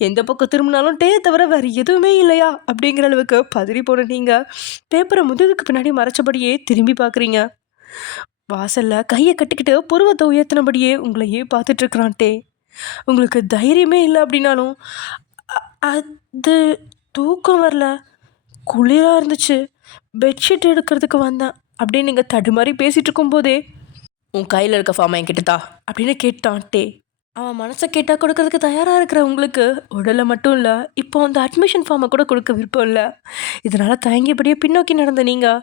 எந்த பக்கம் திரும்பினாலும் டே தவிர வேறு எதுவுமே இல்லையா அப்படிங்கிற அளவுக்கு பதறி போன நீங்கள் பேப்பரை முதுகுக்கு பின்னாடி மறைச்சபடியே திரும்பி பார்க்குறீங்க. வாசல்ல கையை கட்டிக்கிட்டு புருவத்தை உயர்த்தினபடியே உங்களையே பார்த்துட்டு இருக்கிறான் டே. உங்களுக்கு தைரியமே இல்லை அப்படின்னாலும் அது தூக்கம் வரல, குளிராக இருந்துச்சு, பெட்ஷீட் எடுக்கிறதுக்கு வந்தேன் அப்படின்னு நீங்கள் தடுமாறி பேசிகிட்டு இருக்கும்போதே உன் கையில் இருக்க ஃபார்மை என்கிட்டதா அப்படின்னு கேட்டான் டே. அவன் மனசை கேட்டால் கொடுக்கறதுக்கு தயாராக இருக்கிற உங்களுக்கு உடலை மட்டும் இல்லை, இப்போ அந்த அட்மிஷன் ஃபார்மை கூட கொடுக்க விருப்பம் இல்லை. இதனால் தயங்கியபடியே பின்னோக்கி நடந்த நீங்கள்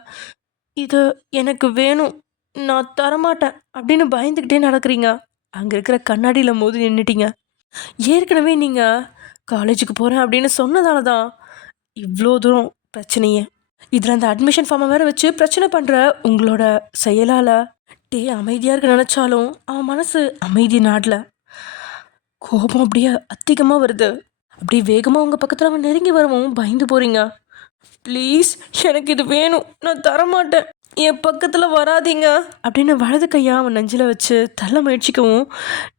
இது எனக்கு வேணும், நான் தரமாட்டேன் அப்படின்னு பயந்துக்கிட்டே நடக்கிறீங்க. அங்கே இருக்கிற கண்ணாடியில் மோதி நின்றுட்டீங்க. ஏற்கனவே நீங்கள் காலேஜுக்கு போகிறேன் அப்படின்னு சொன்னதால தான் இவ்வளோ தூரம் பிரச்சனையே. இதில் அந்த அட்மிஷன் ஃபார்மை வேறு வச்சு பிரச்சனை பண்ணுற உங்களோட செயலால் டே அமைதியாக இருக்க நினச்சாலும் அவன் மனசு அமைதி நாடல. கோபம் அப்படியே அதிகமாக வருது. அப்படியே வேகமாக உங்கள் பக்கத்தில் அவன் நெருங்கி வரவும் பயந்து போகிறீங்க. ப்ளீஸ் எனக்கு இது வேணும், நான் தரமாட்டேன், என் பக்கத்தில் வராதீங்க அப்படின்னு வலது கையை அவன் நெஞ்சில் வச்சு தள்ள முயற்சிக்கவும்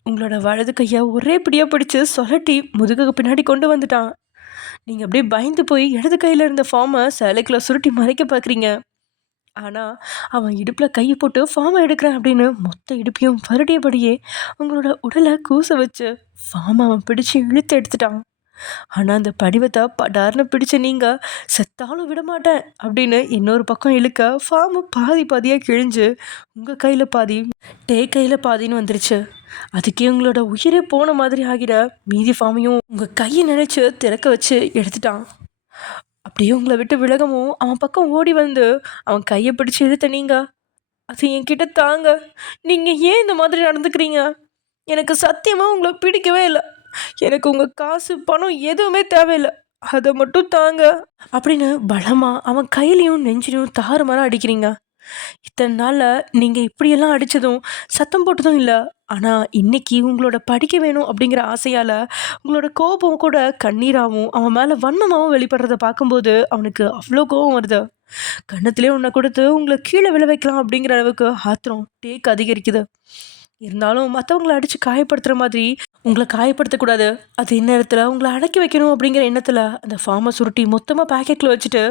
உங்களோட வலது கையை ஒரே பிடியாக பிடிச்சி சொலட்டி முதுகுக்கு பின்னாடி கொண்டு வந்துட்டான். நீங்கள் அப்படியே பயந்து போய் இடது கையில் இருந்த ஃபார்மை சேலைக்குள்ள சுருட்டி மறைக்க பார்க்குறீங்க. ஆனால் அவன் இடுப்பில் கையை போட்டு ஃபார்மை எடுக்கிறேன் அப்படின்னு மொத்த இடுப்பையும் வருடியபடியே உங்களோட உடலை கூச வச்சு ஃபார்மை அவன் பிடிச்சி இழுத்து எடுத்துட்டான். ஆனால் அந்த படிவத்தை படார்னு பிடிச்ச நீங்கள் செத்தாலும் விடமாட்டேன் அப்படின்னு இன்னொரு பக்கம் இழுக்க ஃபார்மு பாதி பாதியாக கிழிஞ்சு உங்கள் கையில் பாதி டே கையில் பாதின்னு வந்துருச்சு. அதுக்கே உங்களோட உயிரே போன மாதிரி ஆகிட மீதி ஃபார்மையும் உங்கள் கையை நினைச்சு திறக்க வச்சு எடுத்துட்டான். அப்படியே உங்களை விட்டு விலகவும் அவன் பக்கம் ஓடி வந்து அவன் கையை பிடிச்சி இழுத்த நீங்கள் அது என்கிட்ட தாங்க, நீங்கள் ஏன் இந்த மாதிரி நடந்துக்கிறீங்க, எனக்கு சத்தியமாக உங்களை பிடிக்கவே இல்லை, எனக்கு உங்கள் காசு பணம் எதுவுமே தேவையில்லை, அதை மட்டும் தாங்க அப்படின்னு பலமாக அவன் கையிலையும் நெஞ்சிலையும் தாறுமாறாக அடிக்கிறீங்க. இத்தனை நாளில் நீங்கள் இப்படியெல்லாம் அடித்ததும் சத்தம் போட்டதும் இல்லை. ஆனால் இன்றைக்கி உங்களோட படிக்க வேணும் அப்படிங்கிற ஆசையால் உங்களோட கோபம் கூட கண்ணீராகவும் அவன் மேலே வன்மமாகவும் வெளிப்படுறத பார்க்கும்போது அவனுக்கு அவ்வளோ கோபம் வருது. கன்னத்திலே உன்னை கொடுத்து உங்களை கீழே விழ வைக்கலாம் அப்படிங்கிற அளவுக்கு ஆத்திரம் டேக் அதிகரிக்குது. இருந்தாலும் மற்றவங்களை அடித்து காயப்படுத்துகிற மாதிரி உங்களை காயப்படுத்தக்கூடாது, அது இந்நேரத்தில் உங்களை அடக்கி வைக்கணும் அப்படிங்கிற எண்ணத்தில் அந்த ஃபார்மை சுருட்டி மொத்தமாக பேக்கெட்டில் வச்சுட்டு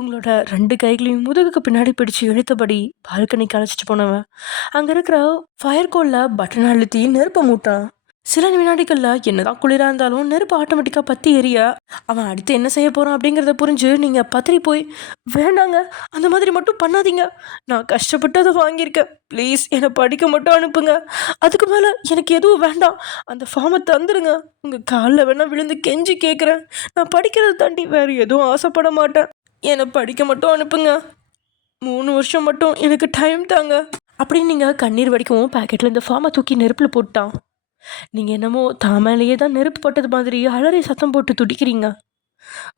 உங்களோட 2 கைகளையும் முதுகுக்கு பின்னாடி பிடிச்சி இழுத்தபடி பால்கனிக்கு அழைச்சிட்டு போனவன் அங்கே இருக்கிற ஃபயர் கோலில் பட்டன் அழுத்தி நெருப்பை மூட்டான். சில வினாடிகளில் என்னதான் குளிராக இருந்தாலும் நெருப்பு ஆட்டோமேட்டிக்காக பற்றி எரிய அவன் அடுத்து என்ன செய்ய போகிறான் அப்படிங்கிறத புரிஞ்சு நீங்கள் பதறி போய் வேண்டாங்க, அந்த மாதிரி மட்டும் பண்ணாதீங்க, நான் கஷ்டப்பட்டு அதை வாங்கியிருக்கேன், ப்ளீஸ் என்னை படிக்க மட்டும் அனுப்புங்க, அதுக்கு மேலே எனக்கு எதுவும் வேண்டாம், அந்த ஃபார்மை தந்துடுங்க, உங்கள் காலில் வேணால் விழுந்து கெஞ்சி கேட்குறேன், நான் படிக்கிறத தாண்டி வேறு எதுவும் ஆசைப்பட மாட்டேன், என்னை படிக்க மட்டும் அனுப்புங்க, 3 வருஷம் மட்டும் எனக்கு டைம் தாங்க அப்படின்னு நீங்கள் கண்ணீர் வடிக்கவும் பேக்கெட்டில் இந்த ஃபார்மை தூக்கி நெருப்பில் போட்டான். நீங்கள் என்னமோ தாமேலேயே தான் நெருப்பு பட்டது மாதிரி அலறி சத்தம் போட்டு துடிக்கிறீங்க.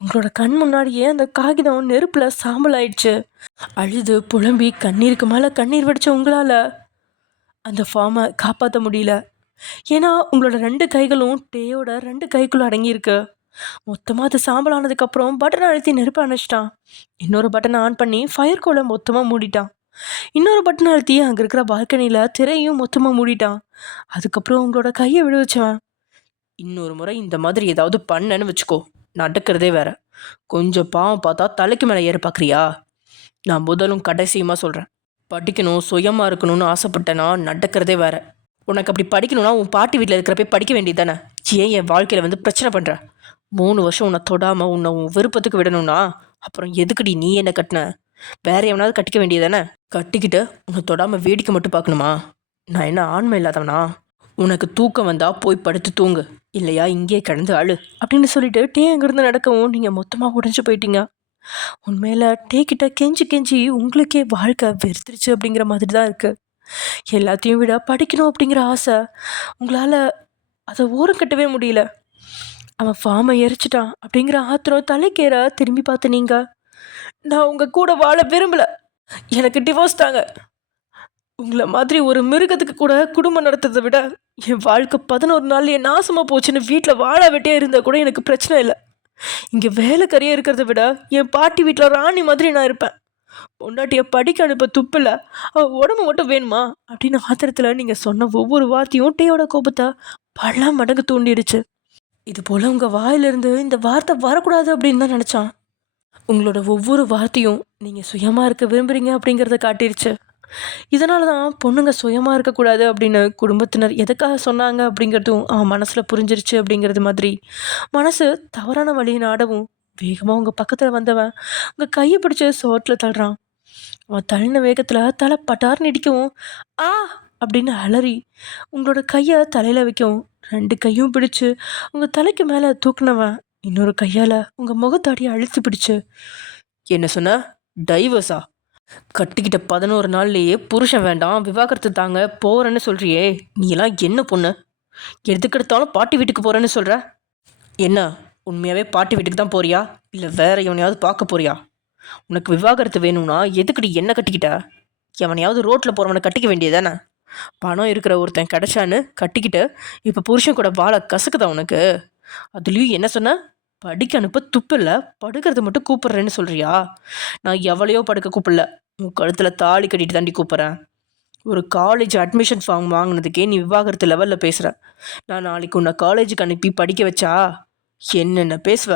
உங்களோட கண் முன்னாடியே அந்த காகிதம் நெருப்பில் சாம்பல் ஆயிடுச்சு. அழுது புலம்பி கண்ணீருக்கு மேலே கண்ணீர் வடித்த உங்களால் அந்த ஃபார்மை காப்பாற்ற முடியல. ஏன்னா உங்களோட 2 கைகளும் டேயோட 2 கைக்குள்ளே அடங்கியிருக்கு. மொத்தமாக அது சாம்பல் ஆனதுக்கப்புறம் பட்டனை அழுத்தி நெருப்பை அணைச்சிட்டான். இன்னொரு பட்டனை ஆன் பண்ணி ஃபயர் கோலை மொத்தமாக மூடிட்டான். இன்னொரு பட்டன் அழுத்தி அங்கே இருக்கிற பால்கனியில் திரையும் மொத்தமாக மூடிட்டான். அதுக்கப்புறம் உங்களோட கையை விட வச்சவன் இன்னொரு முறை இந்த மாதிரி ஏதாவது பண்ணேன்னு வச்சுக்கோ, நடக்கிறதே வேற, கொஞ்சம் பாவம் பார்த்தா தலைக்கு மேலே ஏற பார்க்குறியா, நான் முதலும் கடைசியுமா சொல்கிறேன், படிக்கணும் சுயமாக இருக்கணும்னு ஆசைப்பட்டேன்னா நடக்கிறதே வேற. உனக்கு அப்படி படிக்கணும்னா உன் பாட்டி வீட்டில் இருக்கிறப்ப படிக்க வேண்டியது தானே, ஏன் என் வாழ்க்கையில் வந்து பிரச்சனை பண்ணுற, 3 வருஷம் உன்னை தொடாமல் உன்னை உன் விருப்பத்துக்கு விடணும்னா அப்புறம் எதுக்குடி நீ என்ன கட்டின, வேற எவனாவது கட்டிக்க வேண்டியதானே, கட்டிக்கிட்டு உன்னை தொடாமல் வேடிக்கை மட்டும் பார்க்கணுமா, நான் என்ன ஆண்மை இல்லாதவனா, உனக்கு தூக்கம் வந்தால் போய் படுத்து தூங்கு, இல்லையா இங்கே கிடந்து அழு அப்படின்னு சொல்லிட்டு டே அங்கேருந்து நடக்கவும் நீங்கள் மொத்தமாக உடஞ்சி போயிட்டீங்க. உண்மையில் டே கிட்ட கெஞ்சி கெஞ்சி உங்களுக்கே வாழ்க்கை வெறுத்துருச்சு அப்படிங்கிற மாதிரி தான் இருக்குது. எல்லாத்தையும் விட படிக்கணும் அப்படிங்கிற ஆசை உங்களால் அதை ஓரம் கட்டவே முடியல. அவன் ஃபார்மை எரிச்சிட்டான் அப்படிங்கிற ஆத்திரம் தலைக்கேற திரும்பி பார்த்து நீங்கள், நான் உங்கள் கூட வாழ விரும்பலை, எனக்கு டிவோர்ஸ் தாங்க, உங்களை மாதிரி ஒரு மிருகத்துக்கு கூட குடும்பம் நடத்துறதை விட என் வாழ்க்கை 11 நாள்லேயே நாசமாக போச்சுன்னு வீட்டில் வாழ வெட்டியாக இருந்தால் கூட எனக்கு பிரச்சனை இல்லை, இங்கே வேலைக்கறியாக இருக்கிறத விட என் பாட்டி வீட்டில் ராணி மாதிரி நான் இருப்பேன், பொண்டாட்டியை படிக்க அனுப்ப துப்பில்ல, அவள் உடம்பு மட்டும் வேணுமா அப்படின்னு ஆத்திரத்தில் நீங்கள் சொன்ன ஒவ்வொரு வார்த்தையும் டேயோட கோபத்தை பல மடங்கு தூண்டிடுச்சு. இது போல் உங்கள் வாயிலிருந்து இந்த வார்த்தை வரக்கூடாது அப்படின்னு தான் நினச்சான். உங்களோட ஒவ்வொரு வார்த்தையும் நீங்கள் சுயமாக இருக்க விரும்புகிறீங்க அப்படிங்கிறத காட்டிருச்சு. இதனால தான் பொண்ணுங்க சுயமாக இருக்கக்கூடாது அப்படின்னு குடும்பத்தினர் எதுக்காக சொன்னாங்க அப்படிங்கிறதும் அவன் மனசில் புரிஞ்சிருச்சு அப்படிங்கிறது மாதிரி மனசு தவறான வழியை நாடவும் வேகமாக உங்கள் பக்கத்தில் வந்தவன் உங்கள் கையை பிடிச்சி சோட்டில் தள்ளுறான். அவன் தள்ளின வேகத்தில் தலை பட்டார்னு இடிக்கவும் ஆ அப்படின்னு அலறி உங்களோட கையை தலையில் வைக்கவும் 2 கையும் பிடிச்சு உங்கள் தலைக்கு மேலே தூக்குனவன் இன்னொரு கையால் உங்கள் முகத்தாடியை அழுத்தி பிடிச்சு, என்ன சொன்ன? டைவர்ஸா? கட்டிக்கிட்ட 11 நாள்லேயே புருஷன் வேண்டாம் விவாகரத்து தாங்க போகிறேன்னு சொல்கிறியே, நீ எல்லாம் என்ன பொண்ணு? எதுக்கெடுத்தாலும் பாட்டி வீட்டுக்கு போகிறேன்னு சொல்கிற. என்ன உண்மையாகவே பாட்டி வீட்டுக்கு தான் போறியா இல்லை வேற எவனையாவது பார்க்க போறியா? உனக்கு விவாகரத்து வேணும்னா எதுக்குடி என்ன கட்டிக்கிட்ட? எவனையாவது ரோட்டில் போகிறவனை கட்டிக்க வேண்டியதானே? பணம் இருக்கிற ஒருத்தன் கிடைச்சான்னு கட்டிக்கிட்டு இப்போ புருஷன் கூட வாழ கசக்குதா உனக்கு? அதுலேயும் என்ன சொன்ன? படிக்க அனுப்ப துப்பு இல்லை, படுக்கிறது மட்டும் கூப்பிட்றேன்னு சொல்கிறியா? நான் எவளையோ படுக்க கூப்பிடல, உன் கழுத்தில் தாலி கட்டிட்டு தாண்டி கூப்பிட்றேன். ஒரு காலேஜ் அட்மிஷன் ஃபார்ம் வாங்கினதுக்கே நீ விவாகரத்து லெவலில் பேசுகிற. நான் நாளைக்கு உன்னை காலேஜுக்கு அனுப்பி படிக்க வச்சா என்னென்ன பேசுவ?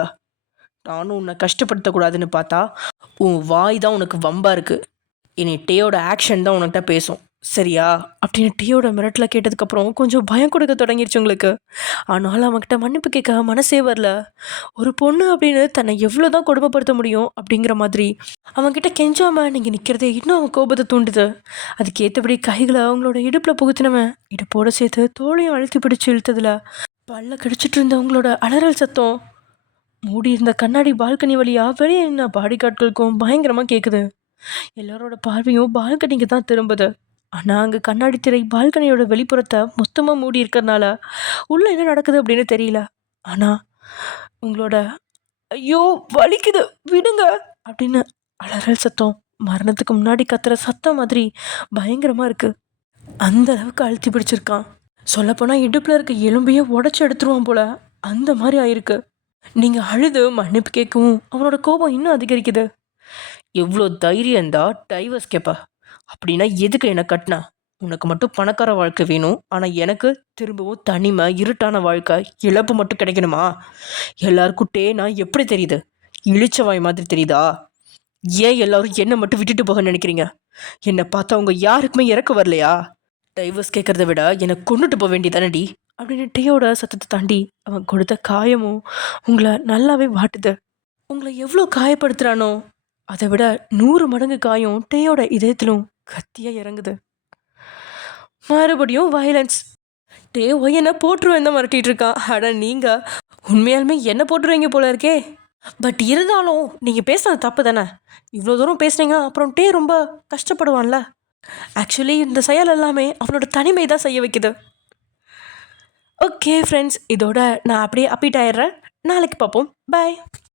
நானும் உன்னை கஷ்டப்படுத்தக்கூடாதுன்னு பார்த்தா உன் வாய் தான் உனக்கு வம்பா இருக்குது. இனி டேயோட ஆக்ஷன் தான் உனக்கிட்ட பேசும், சரியா? அப்படின்னு டீயோட மிரட்டில் கேட்டதுக்கப்புறம் கொஞ்சம் பயம் கொடுக்க தொடங்கிருச்சு உங்களுக்கு. ஆனாலும் அவன்கிட்ட மன்னிப்பு கேட்க மனசே வரல. ஒரு பொண்ணு அப்படின்னு தன்னை எவ்வளோ தான் கொடுமைப்படுத்த முடியும் அப்படிங்கிற மாதிரி அவன்கிட்ட கெஞ்சாமல் நீங்கள் நிற்கிறதே இன்னும் அவன் கோபத்தை தூண்டுது. அதுக்கேற்றபடி கைகளை அவங்களோட இடுப்பில் புகுத்தினவன் இடுப்போடு சேர்த்து தோளையும் அழுத்தி பிடிச்சி இழுத்ததில் பல்ல கடிச்சிட்டு இருந்தவங்களோட அலறல் சத்தம் மூடி இருந்த கண்ணாடி பால்கனி வழியாக வெளியே நின்ன பாடி கார்ட்களுக்கும் பயங்கரமாக கேட்குது. எல்லாரோட பார்வையும் பால்கனிக்கு தான் திரும்புது. ஆனால் அங்கே கண்ணாடி திரை பால்கனியோட வெளிப்புறத்தை மொத்தமாக மூடி இருக்கிறதுனால உள்ளே என்ன நடக்குது அப்படின்னு தெரியல. ஆனால் உங்களோட ஐயோ வலிக்குது விடுங்க அப்படின்னு அலறல் சத்தம் மரணத்துக்கு முன்னாடி கத்துற சத்தம் மாதிரி பயங்கரமாக இருக்குது. அந்த அளவுக்கு அழுத்தி பிடிச்சிருக்கான். சொல்லப்போனால் இடுப்பில் இருக்க எலும்பையே உடச்சி எடுத்துருவான் போல, அந்த மாதிரி ஆயிருக்கு. நீங்கள் அழுது மன்னிப்பு கேட்கவும் அவனோட கோபம் இன்னும் அதிகரிக்குது. எவ்வளோ தைரியம் இருந்தா டைவர்ஸ் கேட்ப? அப்படின்னா எதுக்கு என்னை கட்டினா? உனக்கு மட்டும் பணக்கார வாழ்க்கை வேணும், ஆனால் எனக்கு திரும்பவும் தனிமை இருட்டான வாழ்க்கை இழப்பு மட்டும் கிடைக்கணுமா? எல்லாருக்கிட்டே நான் எப்படி தெரியுது? இழிச்சவாய் மாதிரி தெரியுதா? ஏன் எல்லாரும் என்னை மட்டும் விட்டுட்டு போக நினைக்கிறீங்க? என்னை பார்த்தா அவங்க யாருக்குமே இறக்க வரலையா? டைவர்ஸ் கேட்குறத விட என்னை கொண்டுட்டு போக வேண்டியதானடி அப்படின்னு டீயோட சத்தத்தை தாண்டி அவன் கொடுத்த காயமும் உங்களை நல்லாவே வாட்டுது. உங்களை எவ்வளோ காயப்படுத்துகிறானோ அதை விட 100 மடங்கு காயம் டேயோட இதயத்திலும் கத்தியாக இறங்குது. மறுபடியும் வயலன்ஸ். டே என்ன போட்டுருவேன் தான் மிரட்டிட்டு இருக்கான். அட நீங்கள் உண்மையாலுமே என்ன போட்டுருவீங்க போல இருக்கே. பட் இருந்தாலும் நீங்கள் பேசுனது தப்பு தானே. இவ்வளோ தூரம் பேசுனீங்கன்னா அப்புறம் டே ரொம்ப கஷ்டப்படுவான்ல. ஆக்சுவலி இந்த செயல் எல்லாமே அவனோட தனிமை தான் செய்ய வைக்குது. ஓகே ஃப்ரெண்ட்ஸ், இதோட நான் அப்படியே அப்பீட் ஆயிடுறேன். நாளைக்கு பார்ப்போம். பாய்.